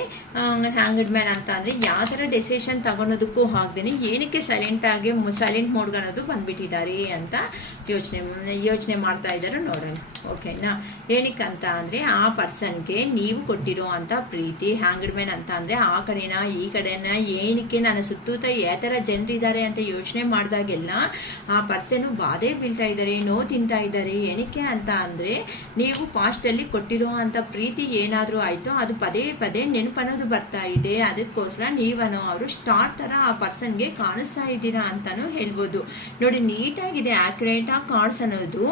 ಹ್ಯಾಂಗಡ್ ಮ್ಯಾನ್ ಅಂತ ಅಂದರೆ ಯಾವ ಥರ ಡೆಸಿಷನ್ ತಗೊಳೋದಕ್ಕೂ ಆಗ್ದೇನೆ ಏನಕ್ಕೆ ಸೈಲೆಂಟ್ ಮೋಡ್ಗೆ ಅನ್ನೋದು ಬಂದ್ಬಿಟ್ಟಿದ್ದಾರೆ ಅಂತ ಯೋಚನೆ ಮಾಡ್ತಾ ಇದ್ದಾರೆ ನೋಡೋಣ. ಓಕೆನಾ? ಏನಕ್ಕೆ ಅಂತ ಅಂದರೆ ಆ ಪರ್ಸನ್ಗೆ ನೀವು ಕೊಟ್ಟಿರೋ ಅಂಥ ಪ್ರೀತಿ ಹ್ಯಾಂಗಡ್ ಮ್ಯಾನ್ ಅಂತ ಅಂದರೆ ಆ ಕಡೆನ ಈ ಕಡೆನ ಏನಕ್ಕೆ ನನ್ನ ಸುತ್ತೂತ ಯಾವ ಥರ ಜನರಿದ್ದಾರೆ ಅಂತ ಯೋಚನೆ ಮಾಡಿದಾಗೆಲ್ಲ ಆ ಪರ್ಸನ್ನು ಬಾಧೆ ಬೀಳ್ತಾ ಇದ್ದಾರೆ, ನೋವು ತಿಂತಾ ಇದ್ದಾರೆ. ಏನಕ್ಕೆ ಅಂತ ಅಂದರೆ ನೀವು ಪಾಸ್ಟಲ್ಲಿ ಕೊಟ್ಟಿರೋ ಅಂಥ ಪ್ರೀತಿ ಏನಾದರೂ ಆಯಿತು ಅದು ಪದೇ ಪದೇ ನೆನಪನ್ನೋದು ಬರ್ತಾ ಇದೆ. ಅದಕ್ಕೋಸ್ಕರ ಅವರು ಸ್ಟಾರ್ ಥರ ಆ ಪರ್ಸನ್ಗೆ ಕಾಣಿಸ್ತಾ ಇದ್ದೀರಾ ಅಂತಲೂ ಹೇಳ್ಬೋದು. ನೋಡಿ, ನೀಟಾಗಿದೆ ಆ್ಯಕ್ಯುರೇಟ್ ಆಗಿ ಕಾರ್ಡ್ಸ್ ಅನ್ನೋದು.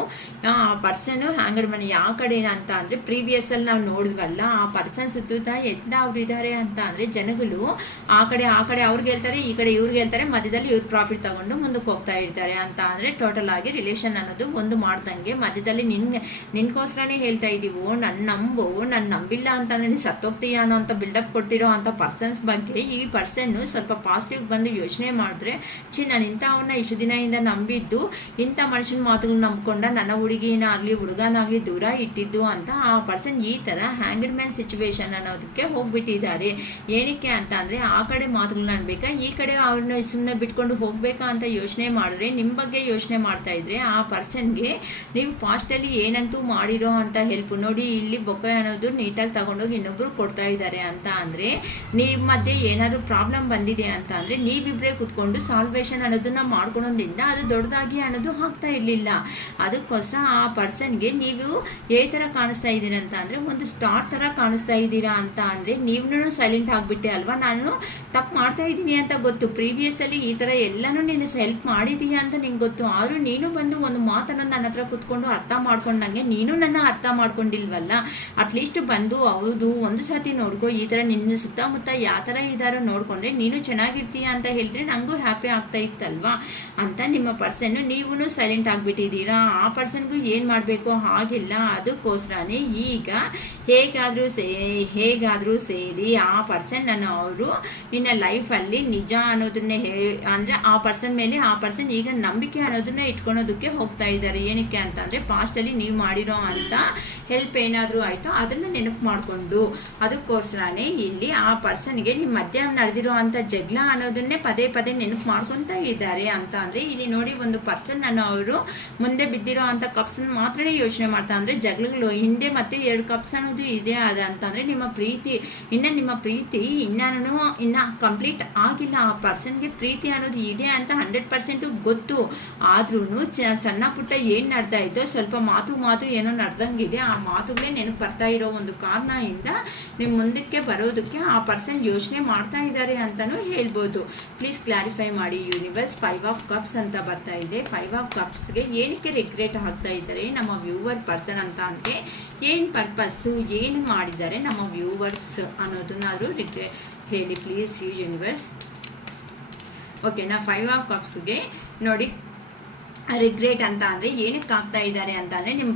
ಆ ಪರ್ಸನ್ನು ಹ್ಯಾಂಗರ್ ಮನೆ ಯಾವ ಕಡೆ ಅಂತ ಅಂದರೆ ಪ್ರೀವಿಯಸ್ಸಲ್ಲಿ ನಾವು ನೋಡಿದ್ವಲ್ಲ, ಆ ಪರ್ಸನ್ ಸುತ್ತ ಅವ್ರು ಇದ್ದಾರೆ ಅಂತ ಅಂದರೆ ಜನಗಳು ಆ ಕಡೆ ಅವ್ರಿಗೆ ಹೇಳ್ತಾರೆ, ಈ ಕಡೆ ಇವ್ರಿಗೆ ಹೇಳ್ತಾರೆ, ಮಧ್ಯದಲ್ಲಿ ಇವ್ರು ಪ್ರಾಫಿಟ್ ತಗೊಂಡು ಮುಂದಕ್ಕೆ ಹೋಗ್ತಾ ಇರ್ತಾರೆ ಅಂತ ಅಂದರೆ ಟೋಟಲ್ ಆಗಿ ರಿಲೇಷನ್ ಅನ್ನೋದು ಒಂದು ಮಾಡ್ದಂಗೆ ಮಧ್ಯದಲ್ಲಿ ನಿನ್ಗೋಸ್ಕರನೇ ಹೇಳ್ತಾ ಇದ್ದೀವೋ, ನನ್ನ ನಂಬಿಲ್ಲ ಅಂತಂದ್ರೆ ನೀನು ಸತ್ತೋಗ್ತೀಯ ಅನ್ನೋ ಅಂತ ಬಿಲ್ಡಪ್ ಕೊಟ್ಟಿರೋ ಅಂತ ಪರ್ಸನ್ಸ್ ಬಗ್ಗೆ ಈ ಪರ್ಸನ್ನು ಸ್ವಲ್ಪ ಪಾಸಿಟಿವ್ ಬಂದು ಯೋಚನೆ ಮಾಡಿದ್ರೆ, ನಾನು ಇಂಥವ್ರನ್ನ ಇಷ್ಟು ದಿನದಿಂದ ನಂಬಿದ್ದು, ಇಂಥ ಮನುಷ್ಯನ ಮಾತುಗಳು ನಂಬ್ಕೊಂಡ ನನ್ನ ಹುಡುಗಿನಾಗಲಿ ಹುಡುಗನಾಗಲಿ ದೂರ ಇಟ್ಟಿದ್ದು ಅಂತ ಆ ಪರ್ಸನ್ ಈ ಥರ ಹ್ಯಾಂಗರ್ ಮ್ಯಾನ್ ಸಿಚುವೇಶನ್ ಅನ್ನೋದಕ್ಕೆ ಹೋಗ್ಬಿಟ್ಟಿದ್ದಾರೆ. ಏನಕ್ಕೆ ಅಂತ ಅಂದರೆ ಆ ಕಡೆ ಮಾತುಗಳನ್ನ ಅನ್ಬೇಕಾ, ಈ ಕಡೆ ಅವ್ರನ್ನ ಸುಮ್ಮನೆ ಬಿಟ್ಕೊಂಡು ಹೋಗ್ಬೇಕಾ ಅಂತ ಯೋಚನೆ ಮಾಡಿದ್ರೆ, ನಿಮ್ಮ ಬಗ್ಗೆ ಯೋಚನೆ ಮಾಡ್ತಾ ಇದ್ರೆ ಆ ಪರ್ಸನ್ಗೆ ನೀವು ಪಾಸ್ಟಲ್ಲಿ ಏನಂತೂ ಮಾಡಿರೋ ಅಂತ ಹೆಲ್ಪ್. ನೋಡಿ, ಇಲ್ಲಿ ಬೊಕ್ಕೆ ಅನ್ನೋದು ನೀಟಾಗಿ ತಗೊಂಡೋಗಿ ಇನ್ನೊಬ್ರು ಕೊಡ್ತಾ ಇದ್ದಾರೆ ಅಂತ ಅಂದರೆ ನಿಮ್ಮ ಮಧ್ಯೆ ಏನಾದರೂ ಪ್ರಾಬ್ಲಮ್ ಬಂದಿದೆ ಅಂತ ಅಂದರೆ ನೀವಿಬ್ಬರೇ ಕೂತ್ಕೊಂಡು ಸಾಲ್ವೇಷನ್ ಅನ್ನೋದನ್ನ ಮಾಡ್ಕೊಳೋದ್ರಿಂದ ಅದು ದೊಡ್ಡದಾಗಿ ಅನ್ನೋದು ಆಗ್ತಾ ಇರಲಿಲ್ಲ. ಅದಕ್ಕೋಸ್ಕರ ಆ ಪರ್ಸನ್ಗೆ ನೀವು ಯಾವ ಥರ ಕಾಣಿಸ್ತಾ ಇದ್ದೀರಾ ಅಂತ ಅಂದರೆ ಒಂದು ಸ್ಟಾರ್ ಥರ ಕಾಣಿಸ್ತಾ ಇದ್ದೀರಾ ಅಂತ ಅಂದರೆ ನೀವೂ ಸೈಲೆಂಟ್ ಆಗಿಬಿಟ್ಟೆ ಅಲ್ವಾ, ನಾನು ತಪ್ಪು ಮಾಡ್ತಾ ಇದ್ದೀನಿ ಅಂತ ಗೊತ್ತು, ಪ್ರೀವಿಯಸ್ಸಲ್ಲಿ ಈ ಥರ ಎಲ್ಲನೂ ನೀನು ಹೆಲ್ಪ್ ಮಾಡಿದೀಯಾ ಅಂತ ನಿಂಗೆ ಗೊತ್ತು, ಆದರೂ ನೀನು ಬಂದು ಒಂದು ಮಾತನ್ನು ನನ್ನ ಹತ್ರ ಕೂತ್ಕೊಂಡು ಅರ್ಥ ಮಾಡ್ಕೊಂಡಂಗೆ ನೀನು ನನ್ನ ಅರ್ಥ ಮಾಡ್ಕೊಂಡಿಲ್ವಲ್ಲ, ಅಟ್ಲೀಸ್ಟ್ ಬಂದು ಹೌದು ಒಂದು ಸತಿ ನೋಡ್ಕೊ, ಈ ಥರ ನಿನ್ನ ಸುತ್ತಮುತ್ತ ಯಾವ ಥರ ಇದ್ದಾರೋ ನೋಡ್ಕೊಂಡ್ರೆ ನೀನು ಚೆನ್ನಾಗಿರ್ತೀಯ ಅಂತ ಹೇಳಿದ್ರೆ ನನಗೂ ಹ್ಯಾಪಿ ಆಗ್ತಾ ಇತ್ತಲ್ವಾ ಅಂತ ನಿಮ್ಮ ಪರ್ಸನ್ನು ನೀವೂ ಸೈಲೆಂಟ್ ಆಗಿಬಿಟ್ಟಿದ್ದೀರಾ. ಆ ಪರ್ಸನ್ಗೂ ಏನು ಮಾಡಬೇಕು ಹಾಗಿಲ್ಲ. ಅದಕ್ಕೋಸ್ಕರನೇ ಈಗ ಹೇಗಾದರೂ ಸೇರಿ ಆ ಪರ್ಸನ್ ಅವರು ಇನ್ನು ಲೈಫಲ್ಲಿ ನಿಜ ಅನ್ನೋದನ್ನೇ ಅಂದರೆ ಆ ಪರ್ಸನ್ ಮೇಲೆ ಆ ಪರ್ಸನ್ ಈಗ ನಂಬಿಕೆ ಅನ್ನೋದನ್ನ ಇಟ್ಕೊಳೋದಕ್ಕೆ ಹೋಗ್ತಾ ಇದ್ದಾರೆ. ಏನಕ್ಕೆ ಅಂತಂದರೆ ಪಾಸ್ಟಲ್ಲಿ ನೀವು ಮಾಡಿರೋ ಅಂತ ಹೆಲ್ಪ್ ಏನಾದರೂ ಆಯಿತು ಅದನ್ನು ನೆನಪು ಮಾಡಿಕೊಂಡು, ಅದಕ್ಕೋಸ್ಕರನೇ ಇಲ್ಲಿ ಆ ಪರ್ಸನ್ಗೆ ನಿಮ್ಮ ಮಧ್ಯ ನಡೆದಿರೋ ಅಂಥ ಜಗಳ ಅನ್ನೋದನ್ನೇ ಪದೇ ಪದೇ ನೆನಪು ಮಾಡ್ಕೊತಾ ಇದ್ದಾರೆ ಅಂತ ಅಂದರೆ ಇಲ್ಲಿ ನೋಡಿ, ಒಂದು ಪರ್ಸನ್ ಅವರು ಮುಂದೆ ಬಿದ್ದಿರೋ ಅಂಥ ಕಪ್ಸನ್ನು ಮಾತ್ರ ಯೋಚನೆ ಮಾಡ್ತಾ ಅಂದರೆ ಜಗಳಗಳು ಹಿಂದೆ ಮತ್ತೆ 2 ಕಪ್ಸ್ ಅನ್ನೋದು ಇದೆ ಅದ ಅಂತಂದರೆ ನಿಮ್ಮ ಪ್ರೀತಿ ಇನ್ನ ಕಂಪ್ಲೀಟ್ ಆಗಿಲ್ಲ. ಆ ಪರ್ಸನ್ಗೆ ಪ್ರೀತಿ ಅನ್ನೋದು ಇದೆ ಅಂತ 100% ಗೊತ್ತು. ಆದ್ರೂ ಸಣ್ಣ ಪುಟ್ಟ ಏನು ನಡ್ತಾ ಇದ್ದೋ ಸ್ವಲ್ಪ ಮಾತು ಏನೋ ನಡ್ದಂಗಿದೆ, ಆ ಮಾತುಗಳೇ ನೆನಪು ಬರ್ತಾ ಇರೋ ಒಂದು ಕಾರಣದಿಂದ ನಿಮ್ಮ ಮುಂದಕ್ಕೆ ಬರೋದಕ್ಕೆ ಆ ಪರ್ಸನ್ ಯೋಚನೆ ಮಾಡ್ತಾ ಇದ್ದಾರೆ ಅಂತಲೂ ಹೇಳ್ಬೋದು. ಪ್ಲೀಸ್ ಕ್ಲಾರಿಫೈ ಮಾಡಿ ಯೂನಿವರ್ಸ್. 5 ಆಫ್ ಕಪ್ಸ್ ಅಂತ ಬರ್ತಾ ಇದೆ. 5 ಆಫ್ ಕಪ್ಸ್ಗೆ ಏನಕ್ಕೆ ರಿಗ್ರೆಟ್ ಆಗ್ತಾ ಇದ್ದಾರೆ ನಮ್ಮ ವ್ಯೂವರ್ ಪರ್ಸನ್ ಅಂತ ಅಂದರೆ ಏನು ಪರ್ಪಸ್ಸು, ಏನು ಮಾಡಿದ್ದಾರೆ ನಮ್ಮ ವ್ಯೂವರ್ಸ್ ಅನ್ನೋದನ್ನಾದರೂ ಹೇಳಿ ಪ್ಲೀಸ್ ಯೂನಿವರ್ಸ್. ಓಕೆನಾ, 5 ಆಫ್ ಕಪ್ಸ್ಗೆ ನೋಡಿ ರಿಗ್ರೆಟ್ ಅಂತ ಅಂದರೆ ಏನಕ್ಕೆ ಆಗ್ತಾ ಇದ್ದಾರೆ ಅಂತ ಅಂದರೆ ನಿಮ್ಮ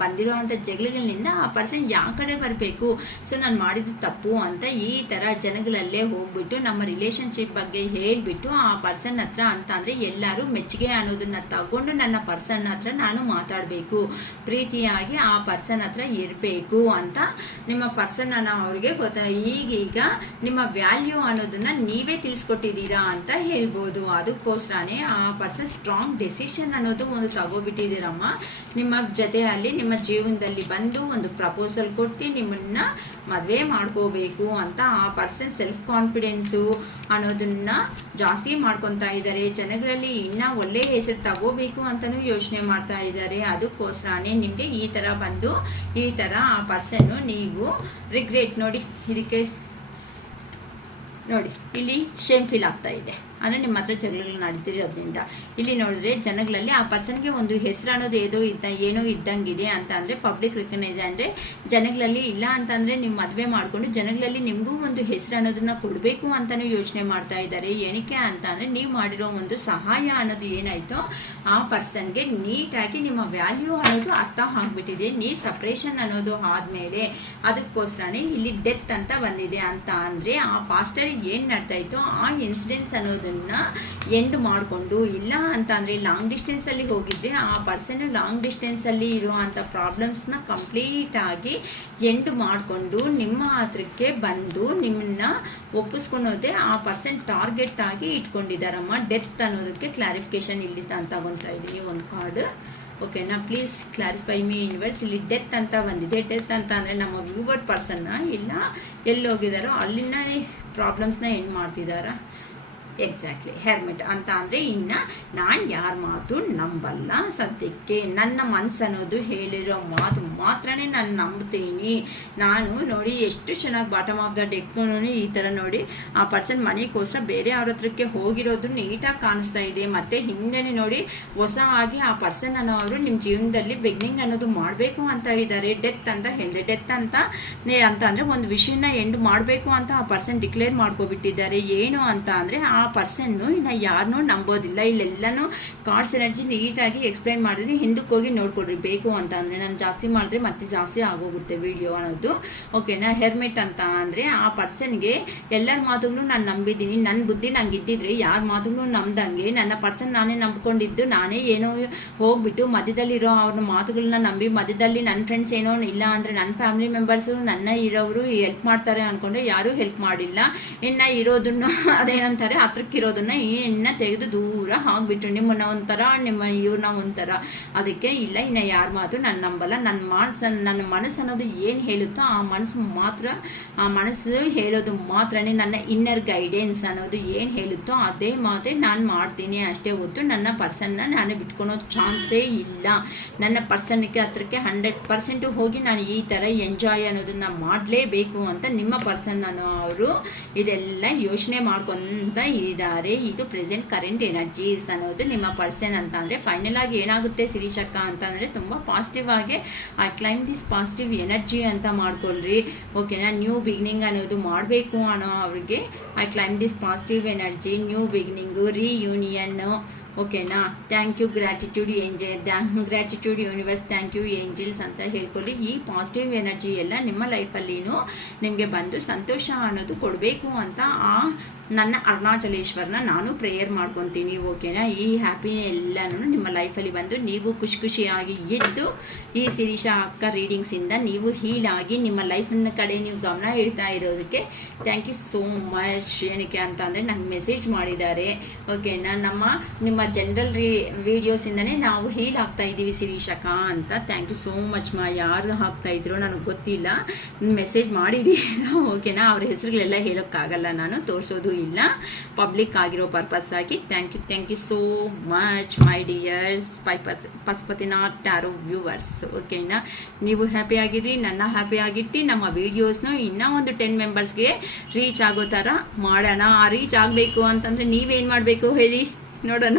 ಬಂದಿರೋವಂಥ ಜಗಳಗಳಿಂದ ಆ ಪರ್ಸನ್ ಯಾವ ಕಡೆ ಬರಬೇಕು, ಸೊ ನಾನು ಮಾಡಿದ್ದು ತಪ್ಪು ಅಂತ ಈ ಥರ ಜನಗಳಲ್ಲೇ ಹೋಗ್ಬಿಟ್ಟು ನಮ್ಮ ರಿಲೇಷನ್ಶಿಪ್ ಬಗ್ಗೆ ಹೇಳಿಬಿಟ್ಟು ಆ ಪರ್ಸನ್ ಹತ್ರ ಅಂತ ಅಂದರೆ ಎಲ್ಲರೂ ಮೆಚ್ಚುಗೆ ಅನ್ನೋದನ್ನ ತಗೊಂಡು ನನ್ನ ಪರ್ಸನ್ ಹತ್ರ ನಾನು ಮಾತಾಡಬೇಕು, ಪ್ರೀತಿಯಾಗಿ ಆ ಪರ್ಸನ್ ಹತ್ರ ಇರಬೇಕು ಅಂತ ನಿಮ್ಮ ಪರ್ಸನ್ನ ಅವ್ರಿಗೆ ಈಗೀಗ ನಿಮ್ಮ ವ್ಯಾಲ್ಯೂ ಅನ್ನೋದನ್ನ ನೀವೇ ತಿಳಿಸ್ಕೊಟ್ಟಿದ್ದೀರಾ ಅಂತ ಹೇಳ್ಬೋದು. ಅದಕ್ಕೋಸ್ಕರನೇ ಆ ಪರ್ಸನ್ ಸ್ಟ್ರಾಂಗ್ ಡೆಸಿಷನ್ ಅನ್ನೋದು ಒಂದು ತಗೋಬಿಟ್ಟಿದ್ದೀರಮ್ಮ. ನಿಮ್ಮ ಜೊತೆಯಲ್ಲಿ ನಿಮ್ಮ ಜೀವನದಲ್ಲಿ ಬಂದು ಒಂದು ಪ್ರಪೋಸಲ್ ಕೊಟ್ಟು ನಿಮ್ಮನ್ನ ಮದುವೆ ಮಾಡ್ಕೋಬೇಕು ಅಂತ ಆ ಪರ್ಸನ್ ಸೆಲ್ಫ್ ಕಾನ್ಫಿಡೆನ್ಸು ಅನ್ನೋದನ್ನ ಜಾಸ್ತಿ ಮಾಡ್ಕೊತಾ ಇದ್ದಾರೆ. ಜನಗಳಲ್ಲಿ ಇನ್ನೂ ಒಳ್ಳೆ ಹೆಸರು ತಗೋಬೇಕು ಅಂತಲೂ ಯೋಚನೆ ಮಾಡ್ತಾ ಇದ್ದಾರೆ. ಅದಕ್ಕೋಸ್ಕರನೇ ನಿಮಗೆ ಈ ಥರ ಬಂದು ಈ ಥರ ಆ ಪರ್ಸನ್ನು ನೀವು ರಿಗ್ರೆಟ್ ನೋಡಿ, ಇದಕ್ಕೆ ನೋಡಿ ಇಲ್ಲಿ ಶೇಮ್ ಫೀಲ್ ಆಗ್ತಾ ಇದೆ ಅಂದರೆ ನಿಮ್ಮ ಹತ್ರ ಜಗಳಗಳು ನಡೀತಿರೋದ್ರಿಂದ. ಇಲ್ಲಿ ನೋಡಿದ್ರೆ ಜನಗಳಲ್ಲಿ ಆ ಪರ್ಸನ್ಗೆ ಒಂದು ಹೆಸರು ಅನ್ನೋದು ಏನೋ ಇದ್ದಂಗಿದೆ ಅಂತ ಅಂದರೆ ಪಬ್ಲಿಕ್ ರಿಕಗ್ನೈಸ್ ಅಂದರೆ ಜನಗಳಲ್ಲಿ ಇಲ್ಲ ಅಂತಂದರೆ ನೀವು ಮದುವೆ ಮಾಡಿಕೊಂಡು ಜನಗಳಲ್ಲಿ ನಿಮಗೂ ಒಂದು ಹೆಸರು ಅನ್ನೋದನ್ನ ಕೊಡಬೇಕು ಅಂತಲೂ ಯೋಚನೆ ಮಾಡ್ತಾ ಇದ್ದಾರೆ. ಏನಕ್ಕೆ ಅಂತ ಅಂದರೆ ನೀವು ಮಾಡಿರೋ ಒಂದು ಸಹಾಯ ಅನ್ನೋದು ಏನಾಯಿತೋ ಆ ಪರ್ಸನ್ಗೆ ನೀಟಾಗಿ ನಿಮ್ಮ ವ್ಯಾಲ್ಯೂ ಅನ್ನೋದು ಅರ್ಥ ಆಗಿಬಿಟ್ಟಿದೆ. ನೀವು ಸಪ್ರೇಷನ್ ಅನ್ನೋದು ಆದಮೇಲೆ ಅದಕ್ಕೋಸ್ಕರನೇ ಇಲ್ಲಿ ಡೆತ್ ಅಂತ ಬಂದಿದೆ ಅಂತ ಅಂದರೆ ಆ ಪಾಸ್ಟರ್ ಏನು ನಡ್ತಾ ಇತ್ತು ಆ ಇನ್ಸಿಡೆನ್ಸ್ ಅನ್ನೋದನ್ನ ಎಂಡ್ ಮಾಡಿಕೊಂಡು, ಇಲ್ಲ ಅಂತ ಅಂದರೆ ಲಾಂಗ್ ಡಿಸ್ಟೆನ್ಸಲ್ಲಿ ಹೋಗಿದ್ರೆ ಆ ಪರ್ಸನ್ ಲಾಂಗ್ ಡಿಸ್ಟೆನ್ಸಲ್ಲಿ ಇರುವಂಥ ಪ್ರಾಬ್ಲಮ್ಸ್ನ ಕಂಪ್ಲೀಟಾಗಿ ಎಂಡ್ ಮಾಡಿಕೊಂಡು ನಿಮ್ಮ ಹತ್ರಕ್ಕೆ ಬಂದು ನಿಮ್ಮನ್ನ ಒಪ್ಪಿಸ್ಕೊಳೋದೇ ಆ ಪರ್ಸನ್ ಟಾರ್ಗೆಟ್ ಆಗಿ ಇಟ್ಕೊಂಡಿದ್ದಾರಮ್ಮ. ಡೆತ್ ಅನ್ನೋದಕ್ಕೆ ಕ್ಲಾರಿಫಿಕೇಶನ್ ಇಲ್ಲಿ ತಗೊತಾ ಇದ್ದೀನಿ ಒಂದು ಕಾರ್ಡ್. ಓಕೆನಾ, ಪ್ಲೀಸ್ ಕ್ಲಾರಿಫೈ ಮೀ ಯೂನಿವರ್ಸ್. ಇಲ್ಲಿ ಡೆತ್ ಅಂತ ಬಂದಿದೆ. ಡೆತ್ ಅಂತ ಅಂದರೆ ನಮ್ಮ ವ್ಯೂವರ್ ಪರ್ಸನ್ನ ಇಲ್ಲ ಎಲ್ಲಿ ಹೋಗಿದ್ದಾರೋ ಅಲ್ಲಿನ ಪ್ರಾಬ್ಲಮ್ಸ್ನ ಎಂಡ್ ಮಾಡ್ತಿದ್ದಾರಾ. ಎಕ್ಸಾಕ್ಟ್ಲಿ ಹೆರ್ಮಿಟ್ ಅಂತ ಅಂದರೆ ಇನ್ನು ನಾನು ಯಾರ ಮಾತು ನಂಬಲ್ಲ ಸದ್ಯಕ್ಕೆ. ನನ್ನ ಮನಸ್ಸು ಅನ್ನೋದು ಹೇಳಿರೋ ಮಾತು ಮಾತ್ರನೇ ನಾನು ನಂಬ್ತೀನಿ. ನಾನು ನೋಡಿ ಎಷ್ಟು ಚೆನ್ನಾಗಿ ಬಾಟಮ್ ಆಫ್ ದ ಡೆಕ್ನೂ ಈ ಥರ ನೋಡಿ ಆ ಪರ್ಸನ್ ಮನೆಗೋಸ್ಕರ ಬೇರೆ ಅವ್ರ ಹತ್ರಕ್ಕೆ ಹೋಗಿರೋದು ನೀಟಾಗಿ ಕಾಣಿಸ್ತಾ ಇದೆ. ಮತ್ತು ಹಿಂದೆನೇ ನೋಡಿ ಹೊಸ ಆಗಿ ಆ ಪರ್ಸನ್ ಅನ್ನೋರು ನಿಮ್ಮ ಜೀವನದಲ್ಲಿ ಬಿಗ್ನಿಂಗ್ ಅನ್ನೋದು ಮಾಡಬೇಕು ಅಂತ ಇದ್ದಾರೆ. ಡೆತ್ ಅಂತ ಹೇಳಿದೆ. ಡೆತ್ ಅಂತ ಅಂದರೆ ಒಂದು ವಿಷಯನ ಎಂಡ್ ಮಾಡಬೇಕು ಅಂತ ಆ ಪರ್ಸನ್ ಡಿಕ್ಲೇರ್ ಮಾಡ್ಕೊಬಿಟ್ಟಿದ್ದಾರೆ. ಏನು ಅಂತ ಅಂದರೆ ಆ ಪರ್ಸನ್ನು ಇನ್ನು ಯಾರನ್ನೂ ನಂಬೋದಿಲ್ಲ. ಇಲ್ಲೆಲ್ಲನೂ ಕಾರ್ಡ್ಸ್ ಎನರ್ಜಿ ನೀಟಾಗಿ ಎಕ್ಸ್ಪ್ಲೈನ್ ಮಾಡಿದ್ರೆ ಹಿಂದಕ್ಕೆ ಹೋಗಿ ನೋಡ್ಕೊಡ್ರಿ ಬೇಕು ಅಂತ ಅಂದರೆ. ನಾನು ಜಾಸ್ತಿ ಮಾಡಿದ್ರೆ ಮತ್ತೆ ಜಾಸ್ತಿ ಆಗೋಗುತ್ತೆ ವಿಡಿಯೋ ಅನ್ನೋದು. ಓಕೆನಾ. ಹೆರ್ಮಿಟ್ ಅಂತ ಅಂದರೆ ಆ ಪರ್ಸನ್ಗೆ ಎಲ್ಲರ ಮಾತುಗಳು ನಾನು ನಂಬಿದ್ದೀನಿ. ನನ್ನ ಬುದ್ಧಿ ನಂಗೆ ಇದ್ದಿದ್ರೆ ಯಾರ ಮಾತುಗಳು ನಂಬ್ದಂಗೆ ನನ್ನ ಪರ್ಸನ್ ನಾನೇ ನಂಬ್ಕೊಂಡಿದ್ದು ನಾನೇ ಏನೋ ಹೋಗ್ಬಿಟ್ಟು ಮಧ್ಯದಲ್ಲಿರೋ ಅವ್ರ ಮಾತುಗಳನ್ನ ನಂಬಿ ಮಧ್ಯದಲ್ಲಿ ನನ್ನ ಫ್ರೆಂಡ್ಸ್ ಏನೋ ಇಲ್ಲ ಅಂದರೆ ನನ್ನ ಫ್ಯಾಮಿಲಿ ಮೆಂಬರ್ಸು ನನ್ನ ಇರೋರು ಹೆಲ್ಪ್ ಮಾಡ್ತಾರೆ ಅಂದ್ಕೊಂಡ್ರೆ ಯಾರೂ ಹೆಲ್ಪ್ ಮಾಡಿಲ್ಲ. ಇನ್ನು ಇರೋದನ್ನು ಅದೇನಂತಾರೆ ಹತ್ರಕ್ಕಿರೋದನ್ನ ಇನ್ನು ತೆಗೆದು ದೂರ ಆಗಿಬಿಟ್ರು. ನಿಮ್ಮನ್ನ ಒಂಥರ ಇವ್ರನ್ನ ಒಂಥರ. ಅದಕ್ಕೆ ಇಲ್ಲ ಇನ್ನು ಯಾರ ಮಾತು ನಾನು ನಂಬಲ್ಲ. ನನ್ನ ಮನಸ್ಸು ಅನ್ನೋದು ಏನು ಹೇಳುತ್ತೋ ಆ ಮನಸ್ಸು ಮಾತ್ರ, ಆ ಮನಸ್ಸು ಹೇಳೋದು ಮಾತ್ರನೇ ನನ್ನ ಇನ್ನರ್ ಗೈಡೆನ್ಸ್ ಅನ್ನೋದು ಏನು ಹೇಳುತ್ತೋ ಅದೇ ಮಾತೇ ನಾನು ಮಾಡ್ತೀನಿ ಅಷ್ಟೇ ಹೊತ್ತು ನನ್ನ ಪರ್ಸನ್ನ ನಾನು ಬಿಟ್ಕೊಳೋ ಚಾನ್ಸೇ ಇಲ್ಲ. ನನ್ನ ಪರ್ಸನ್ಗೆ ಹತ್ರಕ್ಕೆ 100% ಹೋಗಿ ನಾನು ಈ ಥರ ಎಂಜಾಯ್ ಅನ್ನೋದನ್ನ ಮಾಡಲೇಬೇಕು ಅಂತ ನಿಮ್ಮ ಪರ್ಸನ್ ಅನ್ನೋ ಅವರು ಇದೆಲ್ಲ ಯೋಚನೆ ಮಾಡ್ಕೊತ ಇದ್ದಾರೆ. ಇದು ಪ್ರೆಸೆಂಟ್ ಕರೆಂಟ್ ಎನರ್ಜೀಸ್ ಅನ್ನೋದು ನಿಮ್ಮ ಪರ್ಸನ್ ಅಂತ ಅಂದರೆ ಫೈನಲ್ ಆಗಿ ಏನಾಗುತ್ತೆ ಶಿರೀಷಕ್ಕ ಅಂತಂದರೆ ತುಂಬ ಪಾಸಿಟಿವ್ ಆಗಿ I claim this positive energy ಅಂತ ಮಾಡ್ಕೊಳ್ರಿ. ಓಕೆನಾ. ನ್ಯೂ ಬಿಗಿನಿಂಗ್ ಅನ್ನೋದು ಮಾಡಬೇಕು ಅನ್ನೋ ಅವ್ರಿಗೆ I claim this positive energy, new beginning, reunion. ಓಕೆನಾ. Thank you gratitude gratitude universe, thank you angels ಅಂತ ಹೇಳ್ಕೊಳ್ಳಿ. ಈ ಪಾಸಿಟಿವ್ ಎನರ್ಜಿ ಎಲ್ಲ ನಿಮ್ಮ ಲೈಫಲ್ಲಿನೂ ನಿಮಗೆ ಬಂದು ಸಂತೋಷ ಅನ್ನೋದು ಕೊಡಬೇಕು ಅಂತ ನನ್ನ ಅರುಣಾಚಲೇಶ್ವರನ ನಾನು ಪ್ರೇಯರ್ ಮಾಡ್ಕೊತೀನಿ. ಓಕೆನಾ. ಈ ಹ್ಯಾಪಿ ಎಲ್ಲನೂ ನಿಮ್ಮ ಲೈಫಲ್ಲಿ ಬಂದು ನೀವು ಖುಷಿಯಾಗಿ ಇದ್ದು ಈ ಶಿರೀಷಾ ಅಕ್ಕ ರೀಡಿಂಗ್ಸಿಂದ ನೀವು ಹೀಲ್ ಆಗಿ ನಿಮ್ಮ ಲೈಫನ್ನ ಕಡೆ ನೀವು ಗಮನ ಇಡ್ತಾ ಇರೋದಕ್ಕೆ ಥ್ಯಾಂಕ್ ಯು ಸೋ ಮಚ್. ಏನಕ್ಕೆ ಅಂತ ಅಂದರೆ ನಂಗೆ ಮೆಸೇಜ್ ಮಾಡಿದ್ದಾರೆ. ಓಕೆನಾ. ನಿಮ್ಮ ಜನರಲ್ ವಿಡಿಯೋಸಿಂದನೇ ನಾವು ಹೀಲ್ ಆಗ್ತಾ ಇದ್ದೀವಿ ಶಿರೀಷಕ್ಕ ಅಂತ. ಥ್ಯಾಂಕ್ ಯು ಸೋ ಮಚ್ ಯಾರು ಹಾಕ್ತಾ ಇದ್ರು ನನಗೆ ಗೊತ್ತಿಲ್ಲ, ಮೆಸೇಜ್ ಮಾಡಿದ್ದೀರಾ. ಓಕೆನಾ. ಅವ್ರ ಹೆಸರುಗಳೆಲ್ಲ ಹೇಳೋಕ್ಕಾಗಲ್ಲ, ನಾನು ತೋರಿಸೋದು ಇಲ್ಲ, ಪಬ್ಲಿಕ್ ಆಗಿರೋ ಪರ್ಪಸ್ ಆಗಿ. Thank you so much my dears Pashupatinath tarot viewers. ಓಕೆನಾ. ನೀವು ಹ್ಯಾಪಿ ಆಗಿರಿ, ನನ್ನ ಹ್ಯಾಪಿ ಆಗಿಟ್ಟು ನಮ್ಮ ವೀಡಿಯೋಸ್ನು ಇನ್ನೂ ಒಂದು 10 ಮೆಂಬರ್ಸ್ಗೆ ರೀಚ್ ಆಗೋ ಥರ ಮಾಡೋಣ. ಆ ರೀಚ್ ಆಗಬೇಕು ಅಂತಂದರೆ ನೀವೇನು ಮಾಡಬೇಕು ಹೇಳಿ ನೋಡೋಣ.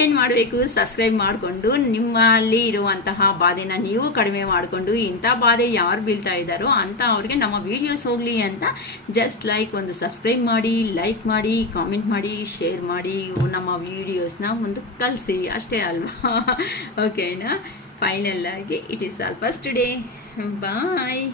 ಏನು ಮಾಡಬೇಕು? ಸಬ್ಸ್ಕ್ರೈಬ್ ಮಾಡಿಕೊಂಡು ನಿಮ್ಮಲ್ಲಿ ಇರುವಂತಹ ಬಾಧೆನ ನೀವು ಕಡಿಮೆ ಮಾಡಿಕೊಂಡು ಇಂಥ ಬಾಧೆ ಯಾರು ಬೀಳ್ತಾ ಇದ್ದಾರೋ ಅಂತ ಅವ್ರಿಗೆ ನಮ್ಮ ವೀಡಿಯೋಸ್ ಹೋಗಲಿ ಅಂತ ಜಸ್ಟ್ ಒಂದು ಸಬ್ಸ್ಕ್ರೈಬ್ ಮಾಡಿ, ಲೈಕ್ ಮಾಡಿ, ಕಾಮೆಂಟ್ ಮಾಡಿ, ಶೇರ್ ಮಾಡಿ, ನಮ್ಮ ವೀಡಿಯೋಸ್ನ ಮುಂದಕ್ಕೆ ಕಳಿಸಿ ಅಷ್ಟೇ ಅಲ್ವಾ. ಓಕೆನಾ. ಫೈನಲ್ ಆಗಿ it is all first today. Bye.